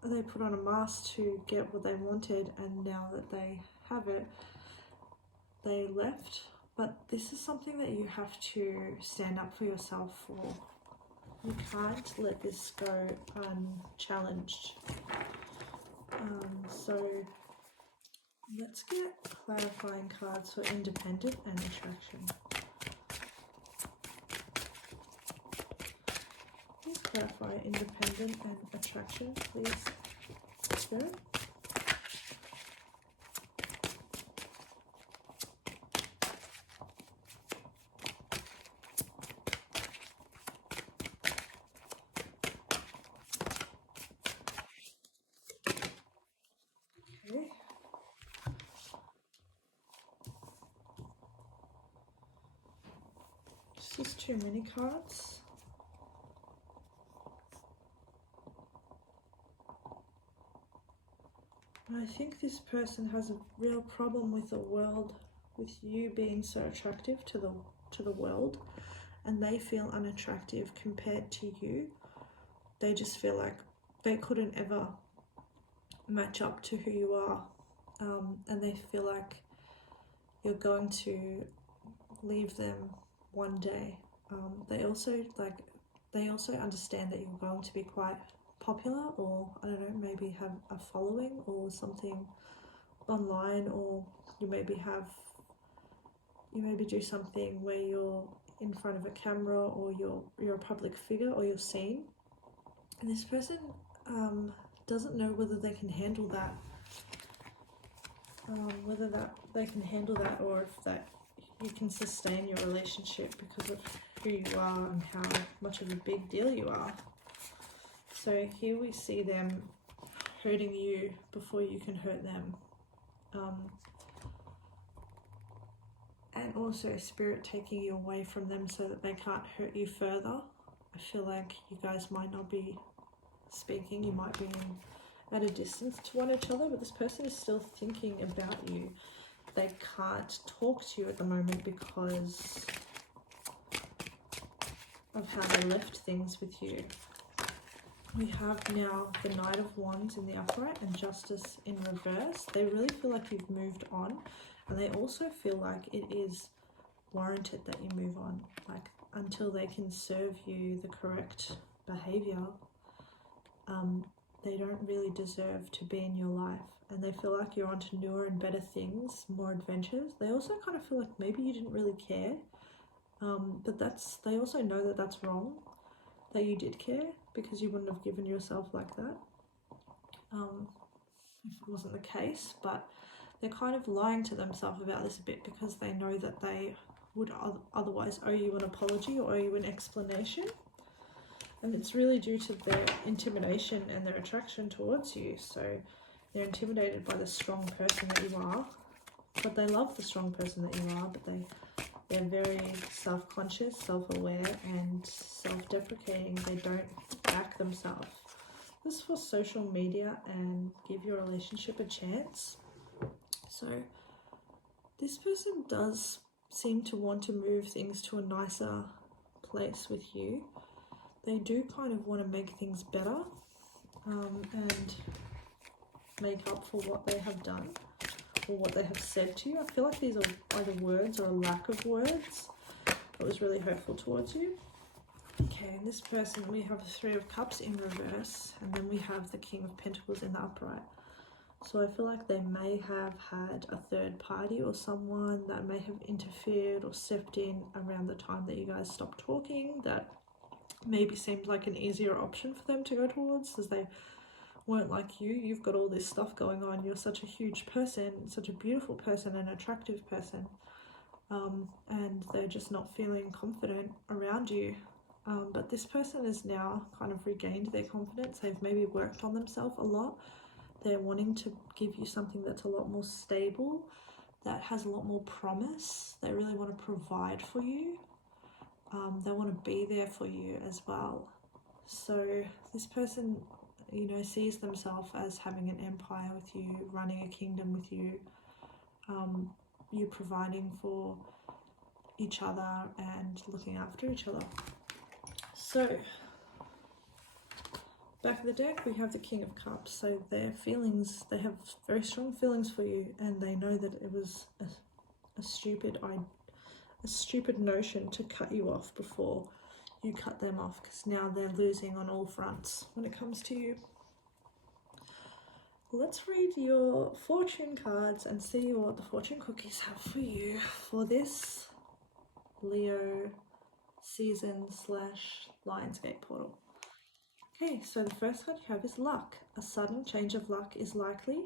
They put on a mask to get what they wanted, and now that they have it, they left. But this is something that you have to stand up for yourself for. You can't let this go unchallenged. So let's get clarifying cards for independent and attraction. Please clarify independent and attraction, please, Spirit. Okay. This is too many cards. I think this person has a real problem with the world, with you being so attractive to the world, and they feel unattractive compared to you. They just feel like they couldn't ever match up to who you are, and they feel like you're going to leave them one day. They also understand that you're going to be quite popular, or I don't know, maybe have a following or something online, or you maybe do something where you're in front of a camera, or you're a public figure, or you're seen, and this person doesn't know whether they can handle that, or if that you can sustain your relationship because of who you are and how much of a big deal you are. So here we see them hurting you before you can hurt them. And also Spirit taking you away from them so that they can't hurt you further. I feel like you guys might not be speaking, you might be at a distance to one another, but this person is still thinking about you. They can't talk to you at the moment because of how they left things with you. We have now the Knight of Wands in the upright and Justice in reverse. They really feel like you've moved on, and they also feel like it is warranted that you move on, like until they can serve you the correct behavior. They don't really deserve to be in your life, and they feel like you're onto newer and better things, more adventures. They also kind of feel like maybe you didn't really care, but they also know that that's wrong, that you did care, because you wouldn't have given yourself like that if it wasn't the case. But they're kind of lying to themselves about this a bit, because they know that they would otherwise owe you an apology or owe you an explanation. And it's really due to their intimidation and their attraction towards you. So they're intimidated by the strong person that you are, but they love the strong person that you are, but they're very self-conscious, self-aware, and self-deprecating. They don't back themselves. This is for social media and give your relationship a chance. So this person does seem to want to move things to a nicer place with you. They do kind of want to make things better and make up for what they have done or what they have said to you. I feel like these are either words or a lack of words that was really hurtful towards you. Okay, in this person we have the Three of Cups in reverse, and then we have the King of Pentacles in the upright. So I feel like they may have had a third party or someone that may have interfered or stepped in around the time that you guys stopped talking, that maybe seemed like an easier option for them to go towards, as they weren't like you. You've got all this stuff going on, you're such a huge person, such a beautiful person, an attractive person, and they're just not feeling confident around you. But this person has now kind of regained their confidence. They've maybe worked on themselves a lot. They're wanting to give you something that's a lot more stable, that has a lot more promise. They really want to provide for you. They want to be there for you as well. So this person, you know, sees themselves as having an empire with you, running a kingdom with you, you providing for each other and looking after each other. So back of the deck we have the King of Cups. So their feelings, they have very strong feelings for you, and they know that it was a stupid notion to cut you off before you cut them off, because now they're losing on all fronts when it comes to you. Let's read your fortune cards and see what the fortune cookies have for you for this Leo season / Lionsgate portal. Okay, so the first card you have is luck. A sudden change of luck is likely.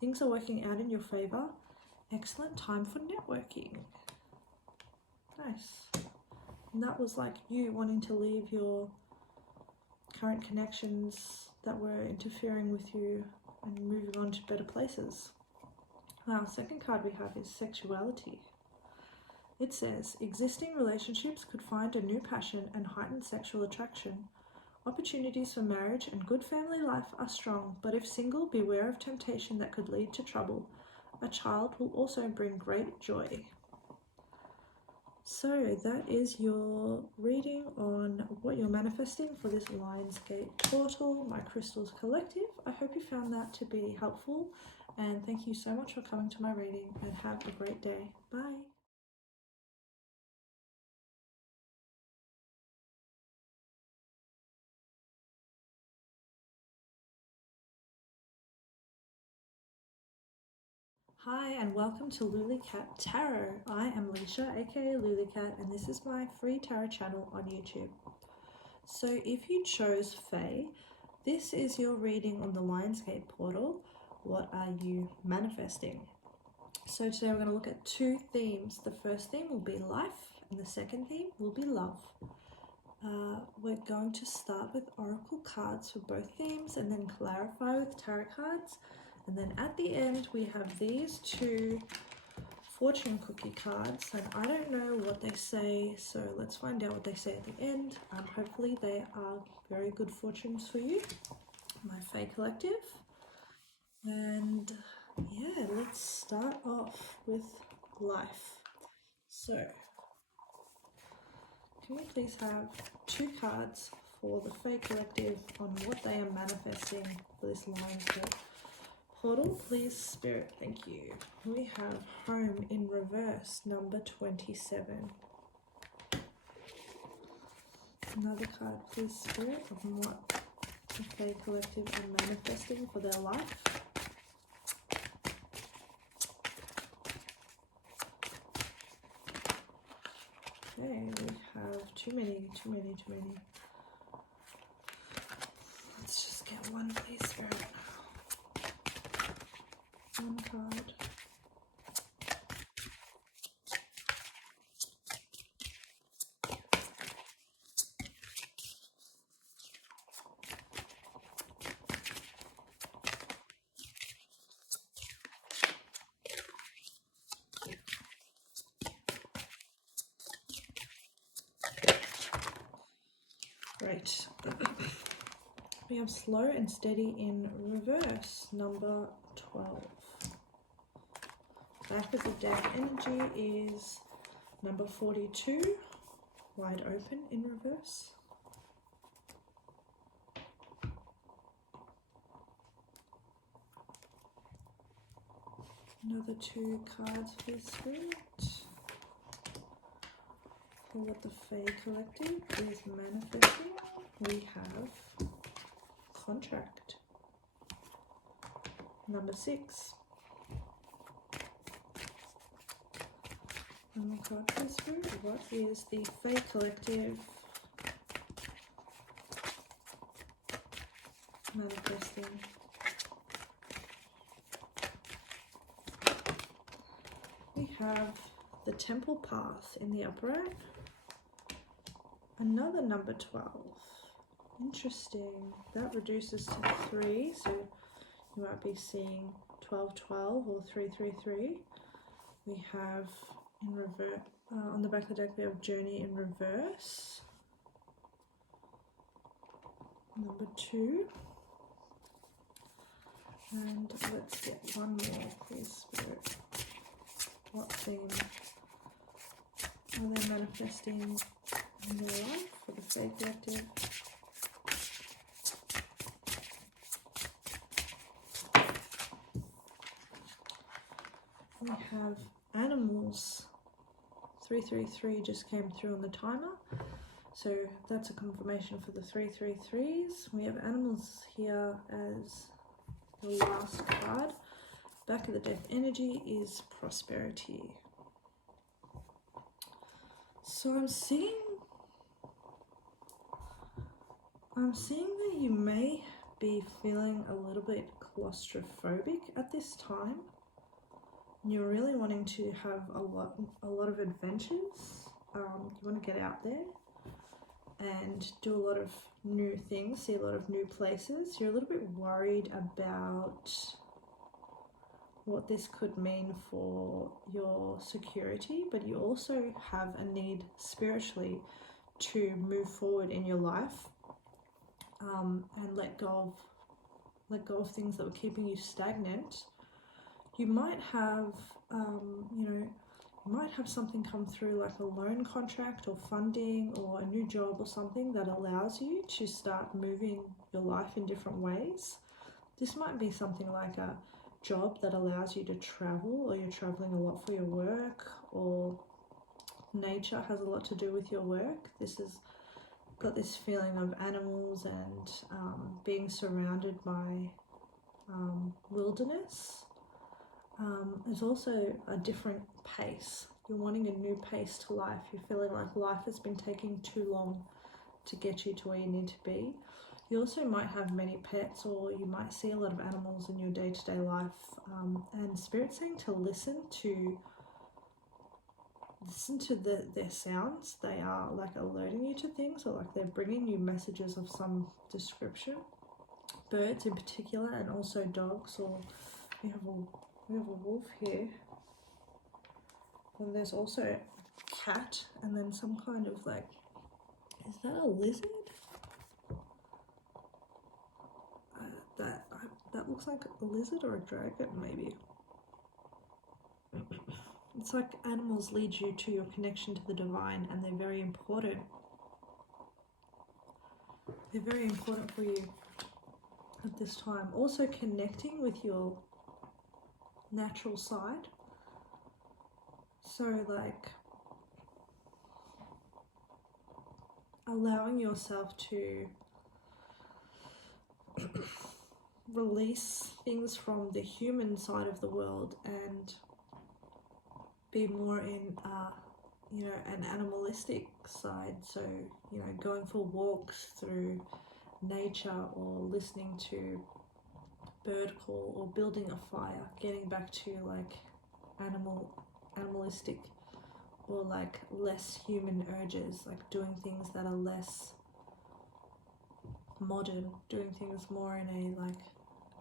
Things are working out in your favor. Excellent time for networking. Nice. And that was like you wanting to leave your current connections that were interfering with you and moving on to better places. Now, second card we have is sexuality. It says, existing relationships could find a new passion and heightened sexual attraction. Opportunities for marriage and good family life are strong, but if single, beware of temptation that could lead to trouble. A child will also bring great joy. So that is your reading on what you're manifesting for this Lionsgate portal, my crystals collective. I hope you found that to be helpful, and thank you so much for coming to my reading, and have a great day. Bye. Hi and welcome to lulicat.tarot. I am Leisha, aka Lulicat, and this is my free tarot channel on YouTube. So if you chose Fae, this is your reading on the Lionsgate portal. What are you manifesting? So today we're going to look at two themes. The first theme will be life, and the second theme will be love. We're going to start with oracle cards for both themes and then clarify with tarot cards. And then at the end we have these two fortune cookie cards, and I don't know what they say, so let's find out what they say at the end. Hopefully they are very good fortunes for you, my Fae collective. And yeah, let's start off with life. So can we please have two cards for the Fae collective on what they are manifesting for this Lionsgate portal, please, Spirit, thank you. We have home in reverse, number 27. Another card, please, Spirit, of what the Fae collective are manifesting for their life. Okay, we have too many. Let's just get one, please, Spirit. One card. Great. We have slow and steady in reverse, number 12. Back of the deck energy is number 42, wide open in reverse. Another two cards for Spirit. For what the Fae collective is manifesting, we have contract. Number 6. And the card for Spirit, what is the Fae collective manifesting? We have the Temple Path in the upright. Another number 12. Interesting. That reduces to 3, so you might be seeing 1212 or 333. We have in On the back of the deck we have Journey in Reverse, number 2. And let's get one more, please, Spirit. What theme are they manifesting in their life for the Faith Collective? We have animals. 333 just came through on the timer, so that's a confirmation for the 333s. We have animals here as the last card. Back of the deck energy is prosperity. So I'm seeing that you may be feeling a little bit claustrophobic at this time. You're really wanting to have a lot of adventures. You want to get out there and do a lot of new things, see a lot of new places. You're a little bit worried about what this could mean for your security, but you also have a need spiritually to move forward in your life, and let go of things that were keeping you stagnant. You might have, you might have something come through like a loan contract or funding or a new job or something that allows you to start moving your life in different ways. This might be something like a job that allows you to travel, or you're traveling a lot for your work, or nature has a lot to do with your work. This has got this feeling of animals and being surrounded by wilderness. There's also a different pace. You're wanting a new pace to life. You're feeling like life has been taking too long to get you to where you need to be. You also might have many pets, or you might see a lot of animals in your day-to-day life, and Spirit's saying to listen to their sounds. They are like alerting you to things, or like they're bringing you messages of some description. Birds in particular, and also dogs, or we have a wolf here, and there's also a cat, and then some kind of like, is that a lizard? That looks like a lizard or a dragon, maybe. It's like animals lead you to your connection to the divine, and they're very important. They're very important for you at this time. Also connecting with your natural side. So like allowing yourself to release things from the human side of the world and be more in an animalistic side. So going for walks through nature, or listening to bird call, or building a fire, getting back to like animalistic or like less human urges, like doing things that are less modern, doing things more in a like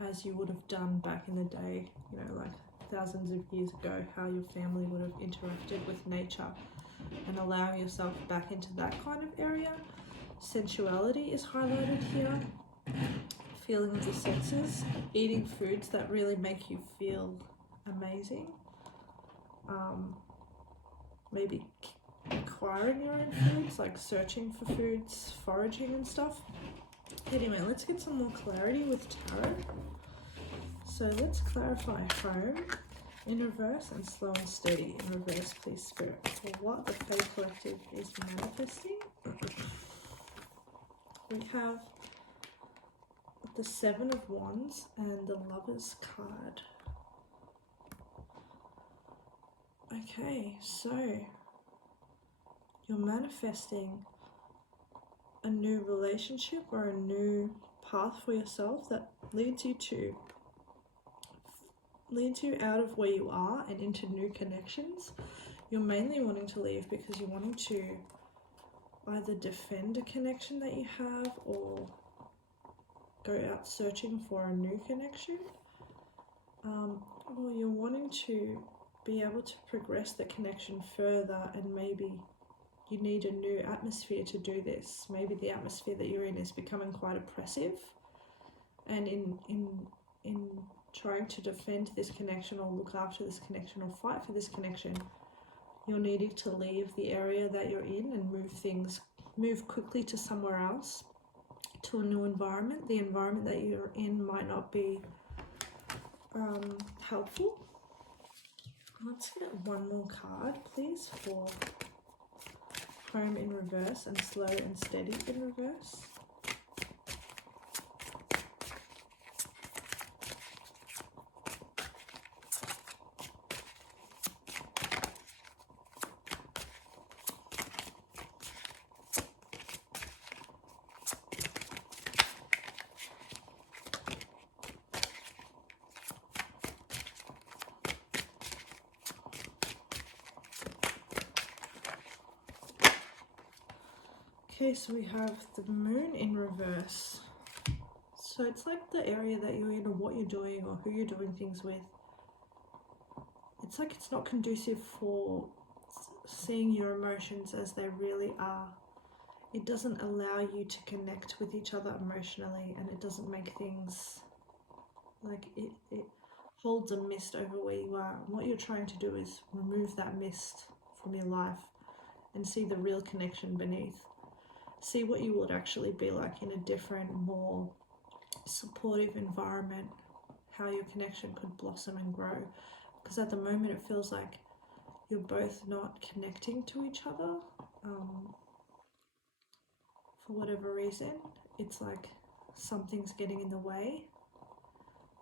as you would have done back in the day, like thousands of years ago, how your family would have interacted with nature, and allowing yourself back into that kind of area. Sensuality is highlighted here. Feeling of the senses, eating foods that really make you feel amazing. Maybe acquiring your own foods, like searching for foods, foraging and stuff. Anyway, let's get some more clarity with tarot. So let's clarify home in reverse and slow and steady in reverse, please, Spirit, for what the Faith Collective is manifesting. We have the Seven of Wands and the Lover's card. Okay, so you're manifesting a new relationship or a new path for yourself that leads you out of where you are and into new connections. You're mainly wanting to leave because you're wanting to either defend a connection that you have, or go out searching for a new connection, or you're wanting to be able to progress the connection further, and maybe you need a new atmosphere to do this. Maybe the atmosphere that you're in is becoming quite oppressive, and in trying to defend this connection or look after this connection or fight for this connection, you're needing to leave the area that you're in and move quickly to somewhere else, to a new environment. The environment that you're in might not be helpful. Let's get one more card, please, for home in reverse and slow and steady in reverse. Okay, so we have the moon in reverse. So it's like the area that you're in, or what you're doing, or who you're doing things with. It's like it's not conducive for seeing your emotions as they really are. It doesn't allow you to connect with each other emotionally, and it doesn't make things like it holds a mist over where you are. And what you're trying to do is remove that mist from your life and see the real connection beneath. See what you would actually be like in a different, more supportive environment, how your connection could blossom and grow. Because at the moment it feels like you're both not connecting to each other for whatever reason. It's like something's getting in the way,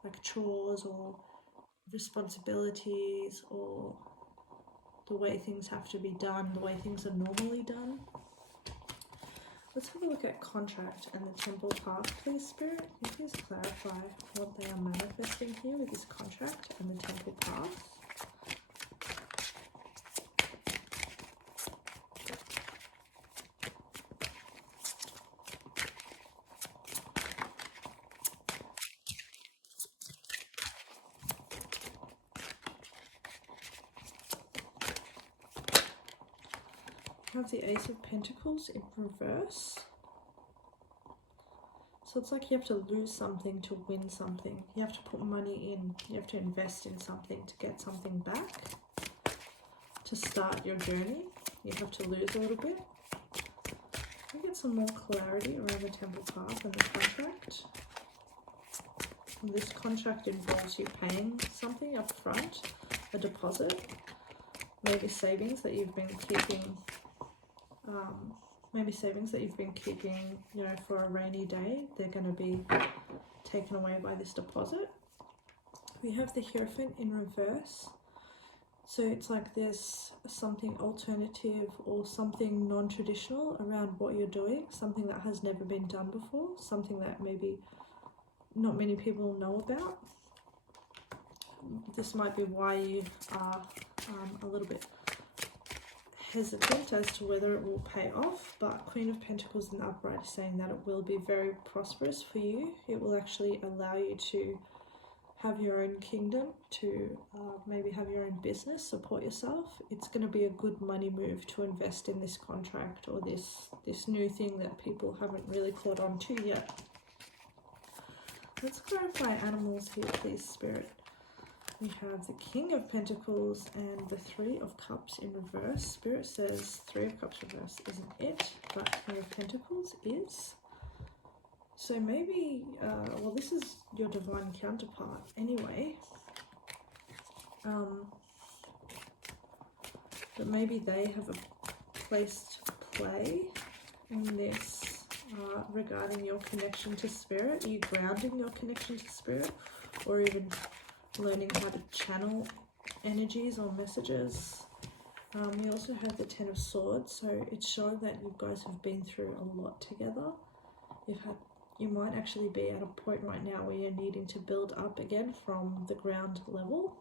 like chores or responsibilities, or the way things have to be done, the way things are normally done. Let's have a look at contract and the temple path, please, Spirit. Can you please clarify what they are manifesting here with this contract and the temple path? I have the Ace of Pentacles in reverse. So it's like you have to lose something to win something. You have to put money in. You have to invest in something to get something back. To start your journey, you have to lose a little bit. Can I get some more clarity around the temple path and the contract? And this contract involves you paying something up front, a deposit, maybe savings that you've been keeping. You know, for a rainy day. They're going to be taken away by this deposit. We have the Hierophant in reverse. So it's like there's something alternative or something non-traditional around what you're doing, something that has never been done before, something that maybe not many people know about. This might be why you are a little bit hesitant as to whether it will pay off, but Queen of Pentacles in the upright is saying that it will be very prosperous for you. It will actually allow you to have your own kingdom, to maybe have your own business, support yourself. It's going to be a good money move to invest in this contract or this new thing that people haven't really caught on to yet. Let's clarify animals here, please, Spirit. We have the King of Pentacles and the Three of Cups in reverse. Spirit says Three of Cups reverse isn't it, but King of Pentacles is. So maybe, well, this is your divine counterpart anyway. But maybe they have a place to play in this regarding your connection to Spirit. Are you grounding your connection to Spirit, or even learning how to channel energies or messages? We also have the Ten of Swords, so it's showing that you guys have been through a lot together. You might actually be at a point right now where you're needing to build up again from the ground level.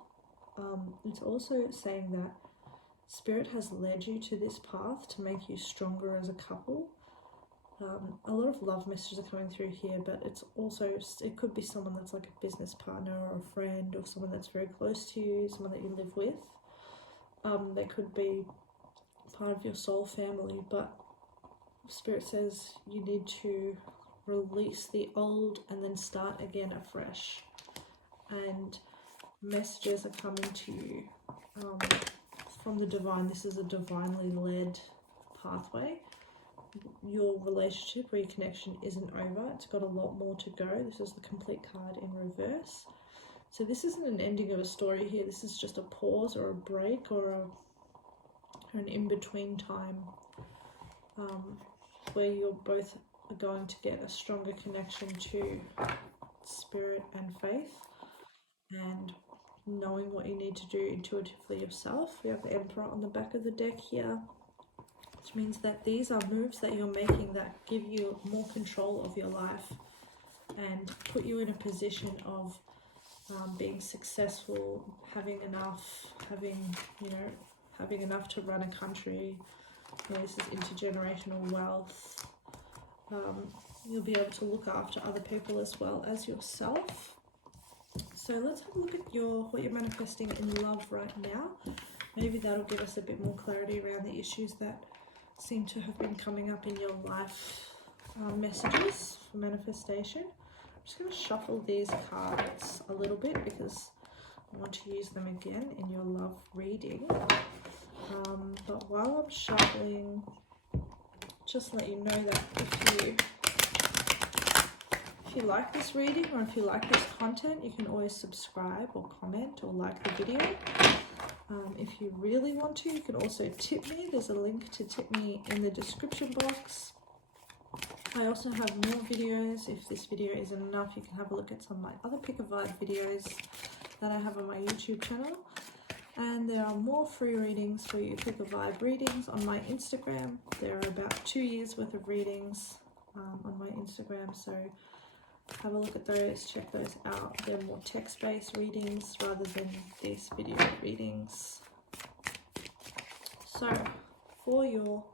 It's also saying that Spirit has led you to this path to make you stronger as a couple. A lot of love messages are coming through here, but it's also, it could be someone that's like a business partner or a friend, or someone that's very close to you, someone that you live with. They could be part of your soul family, but Spirit says you need to release the old and then start again afresh. And messages are coming to you from the divine. This is a divinely led pathway. Your relationship or your connection isn't over. It's got a lot more to go. This is the complete card in reverse. So this isn't an ending of a story here. This is just a pause or a break or an in-between time where you're both are going to get a stronger connection to spirit and faith and knowing what you need to do intuitively yourself. We have the Emperor on the back of the deck here, which means that these are moves that you're making that give you more control of your life and put you in a position of being successful, having enough, having enough to run a country. This is intergenerational wealth. You'll be able to look after other people as well as yourself. So let's have a look at what you're manifesting in love right now. Maybe that'll give us a bit more clarity around the issues that seem to have been coming up in your life messages for manifestation. I'm just going to shuffle these cards a little bit because I want to use them again in your love reading. But while I'm shuffling, just let you know that if you like this reading or if you like this content, you can always subscribe or comment or like the video. If you really want to, you can also tip me. There's a link to tip me in the description box. I also have more videos. If this video isn't enough, you can have a look at some of my other Pick a Vibe videos that I have on my YouTube channel. And there are more free readings for you, Pick a Vibe readings on my Instagram. There are about 2 years worth of readings on my Instagram, so have a look at those, check those out. They're more text-based readings rather than these video readings. So for your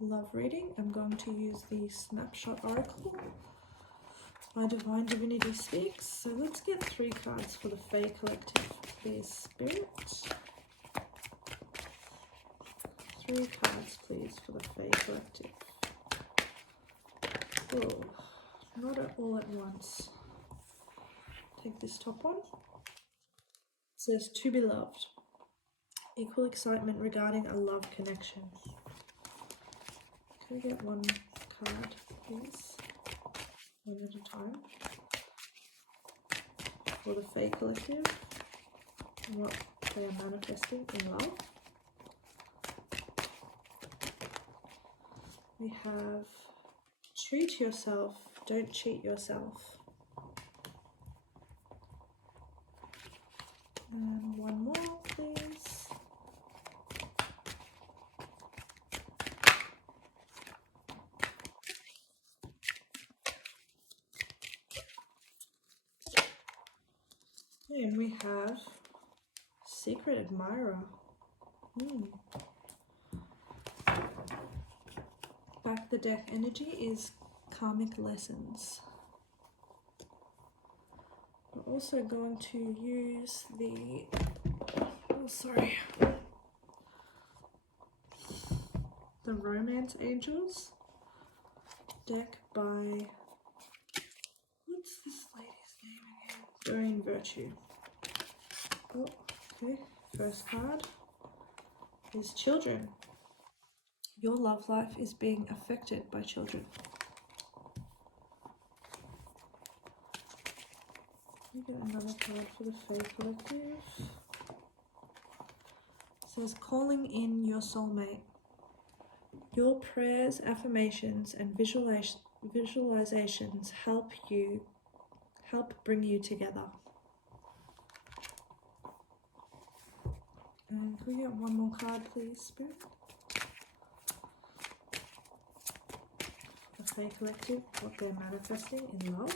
love reading, I'm going to use the Snapshot Oracle by Divine Divinity Speaks. So let's get 3 cards for the Fae Collective, please, Spirit. 3 cards, please, for the Fae Collective. Oh, not all at once. Take this top one. It says, to be loved. Equal excitement regarding a love connection. Can we get 1 card, please? One at a time. For the Fae Collective. And what they are manifesting in love. We have treat yourself, don't cheat yourself. And 1 more, please. And we have Secret Admirer. Back the deck energy is karmic lessons. We're also going to use the Romance Angels deck by, what's this lady's name again? Doreen Virtue. Oh, okay. First card is children. Your love life is being affected by children. Let me get another card for the Fae Collective. It says, calling in your soulmate. Your prayers, affirmations, and visualizations help bring you together. And can we get 1 more card, please, Spirit? The Fae Collective, what they're manifesting in love.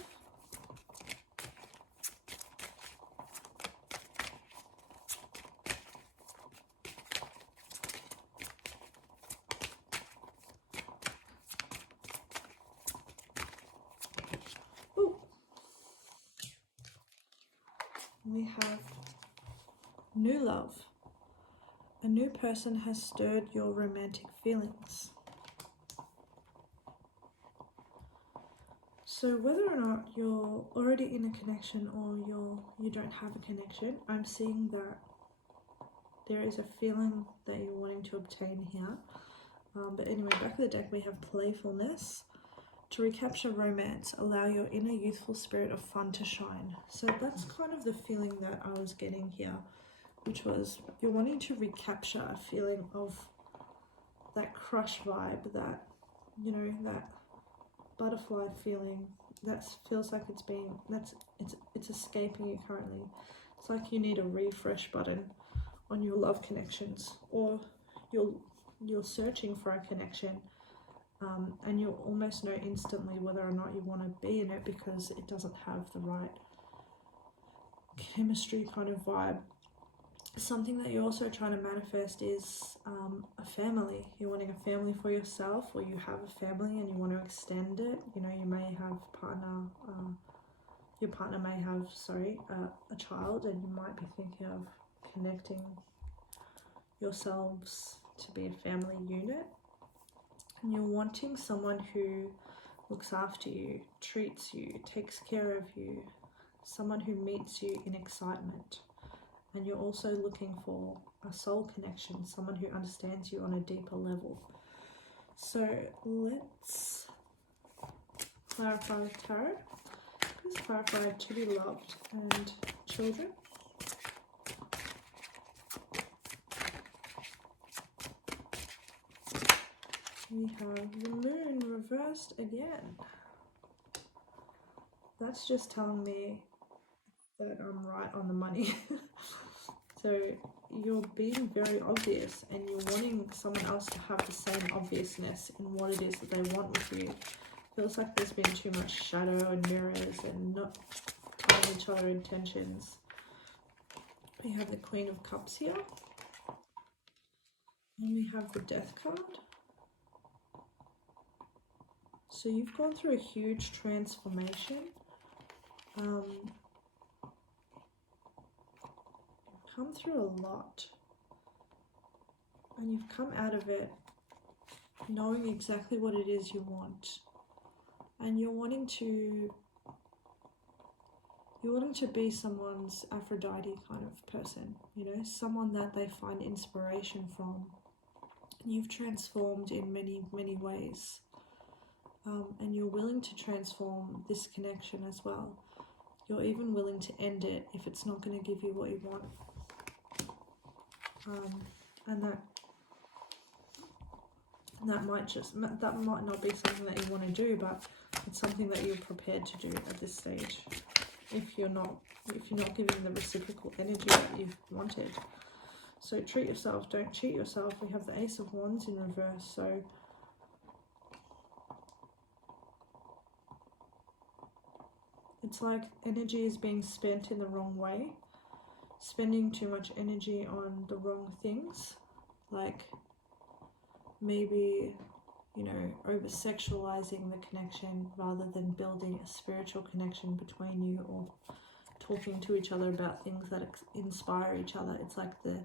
Ooh. We have new love. A new person has stirred your romantic feelings. So whether or not you're already in a connection or you don't have a connection, I'm seeing that there is a feeling that you're wanting to obtain here. But anyway, back of the deck we have playfulness. To recapture romance, allow your inner youthful spirit of fun to shine. So that's kind of the feeling that I was getting here, which was you're wanting to recapture a feeling of that crush vibe, that, you know, that butterfly feeling that feels like it's escaping you currently. It's like you need a refresh button on your love connections, or you're searching for a connection, and you'll almost know instantly whether or not you want to be in it because it doesn't have the right chemistry kind of vibe. Something that you're also trying to manifest is a family. You're wanting a family for yourself, or you have a family and you want to extend it. You know, you may have your partner may have, a child, and you might be thinking of connecting yourselves to be a family unit. And you're wanting someone who looks after you, treats you, takes care of you, someone who meets you in excitement. And you're also looking for a soul connection, someone who understands you on a deeper level. So let's clarify with tarot. Please clarify to be loved and children. We have the moon reversed again. That's just telling me that I'm right on the money. So you're being very obvious, and you're wanting someone else to have the same obviousness in what it is that they want with you. Feels like there's been too much shadow and mirrors and not telling each other intentions. We have the Queen of Cups here. And we have the Death card. So you've gone through a huge transformation. You've come through a lot. And you've come out of it knowing exactly what it is you want. And you're wanting to be someone's Aphrodite kind of person, you know, someone that they find inspiration from. You've transformed in many, many ways. And you're willing to transform this connection as well. You're even willing to end it if it's not going to give you what you want. And that might not be something that you want to do, but it's something that you're prepared to do at this stage. If you're not giving the reciprocal energy that you've wanted. So treat yourself, don't cheat yourself. We have the Ace of Wands in reverse. So it's like energy is being spent in the wrong way. Spending too much energy on the wrong things. Like maybe, you know, over-sexualizing the connection rather than building a spiritual connection between you, or talking to each other about things that inspire each other. It's like the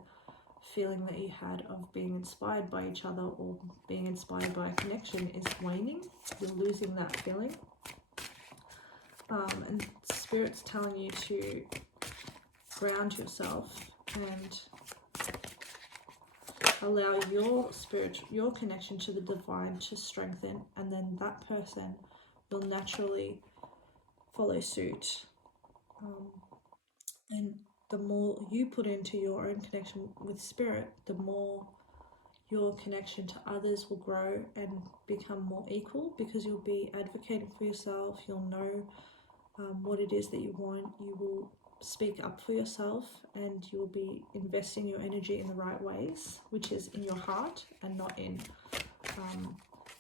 feeling that you had of being inspired by each other or being inspired by a connection is waning. You're losing that feeling. And Spirit's telling you to ground yourself and allow your connection to the divine to strengthen, and then that person will naturally follow suit. And the more you put into your own connection with Spirit, the more your connection to others will grow and become more equal, because you'll be advocating for yourself. You'll know what it is that you want. You will speak up for yourself, and you'll be investing your energy in the right ways, which is in your heart and not in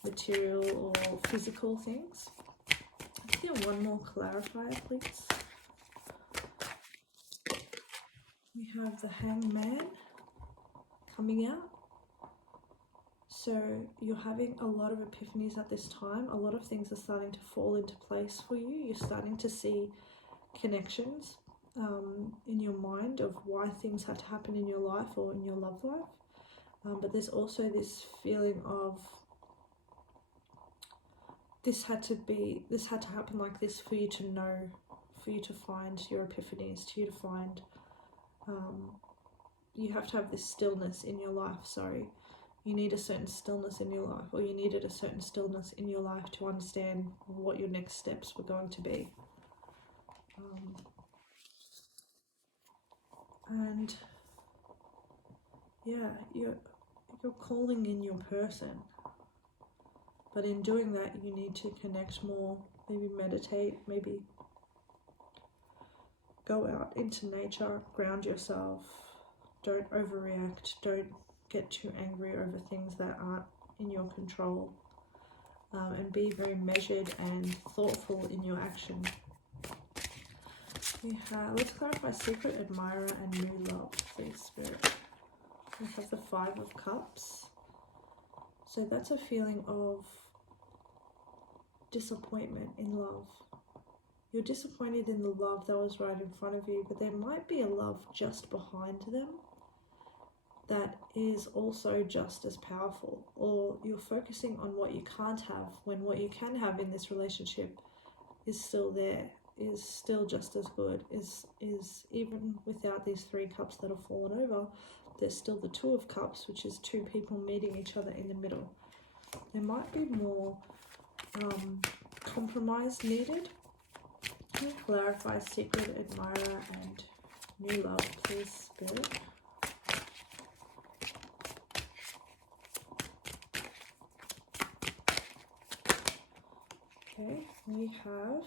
material or physical things. Let's get one more clarifier, please. We have the Hangman coming out. So you're having a lot of epiphanies at this time. A lot of things are starting to fall into place for you. You're starting to see connections in your mind of why things had to happen in your life or in your love life. But there's also this feeling of this had to happen like this for you to know, for you to find your epiphanies, for you to find, you have to have this stillness in your life, sorry. You need a certain stillness in your life, or you needed a certain stillness in your life to understand what your next steps were going to be. And yeah, you're calling in your person. But in doing that, you need to connect more, maybe meditate, maybe go out into nature, ground yourself, don't overreact, don't get too angry over things that aren't in your control, and be very measured and thoughtful in your action. We have, let's clarify secret admirer and new love, please, Spirit. We have the 5 of Cups. So that's a feeling of disappointment in love. You're disappointed in the love that was right in front of you, but there might be a love just behind them that is also just as powerful, or you're focusing on what you can't have when what you can have in this relationship is still there, is still just as good, is even without these 3 cups that have fallen over, there's still the 2 of Cups, which is 2 people meeting each other in the middle. There might be more compromise needed. Can you clarify secret admirer and new love, please, Spirit? Okay, we have,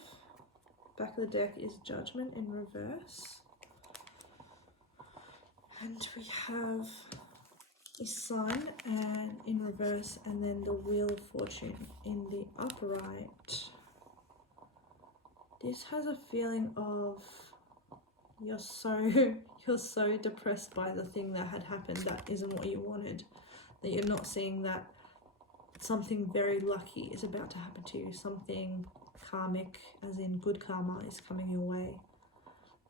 back of the deck is Judgment in reverse. And we have the Sun and in reverse, and then the Wheel of Fortune in the upright. This has a feeling of you're so depressed by the thing that had happened that isn't what you wanted, that you're not seeing that something very lucky is about to happen to you, something karmic, as in good karma, is coming your way,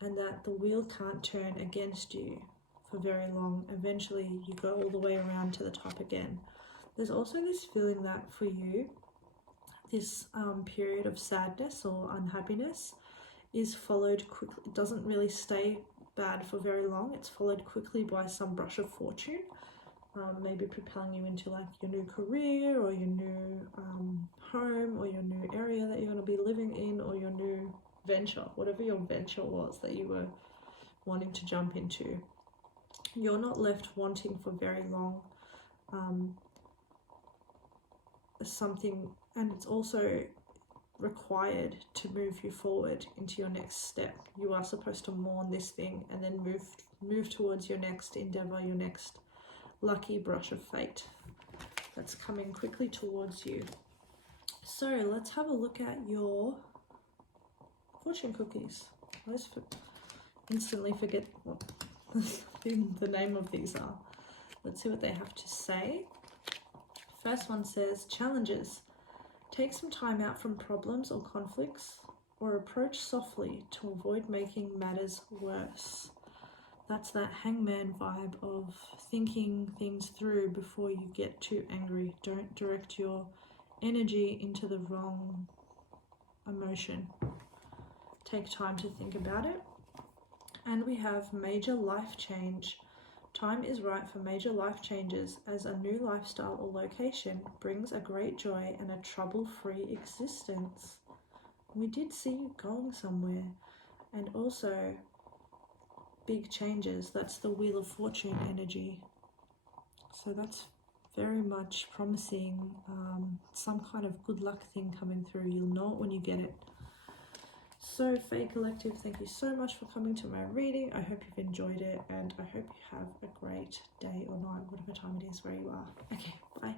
and that the wheel can't turn against you for very long. Eventually you go all the way around to the top again. There's also this feeling that for you, this period of sadness or unhappiness is followed quickly. It doesn't really stay bad for very long. It's followed quickly by some brush of fortune, maybe propelling you into like your new career or your new home or your new area that you're going to be living in, or your new venture, whatever your venture was that you were wanting to jump into. You're not left wanting for very long something, and it's also required to move you forward into your next step. You are supposed to mourn this thing and then move towards your next endeavor, your next lucky brush of fate that's coming quickly towards you. So let's have a look at your fortune cookies. I always instantly forget what the name of these are. Let's see what they have to say. First one says, challenges. Take some time out from problems or conflicts, or approach softly to avoid making matters worse. That's that hangman vibe of thinking things through before you get too angry. Don't direct your energy into the wrong emotion. Take time to think about it. And we have major life change. Time is right for major life changes, as a new lifestyle or location brings a great joy and a trouble-free existence. We did see you going somewhere. And also big changes. That's the Wheel of Fortune energy. So that's very much promising some kind of good luck thing coming through. You'll know it when you get it. So Fae Collective, thank you so much for coming to my reading. I hope you've enjoyed it, and I hope you have a great day or night, whatever time it is where you are. Okay, bye.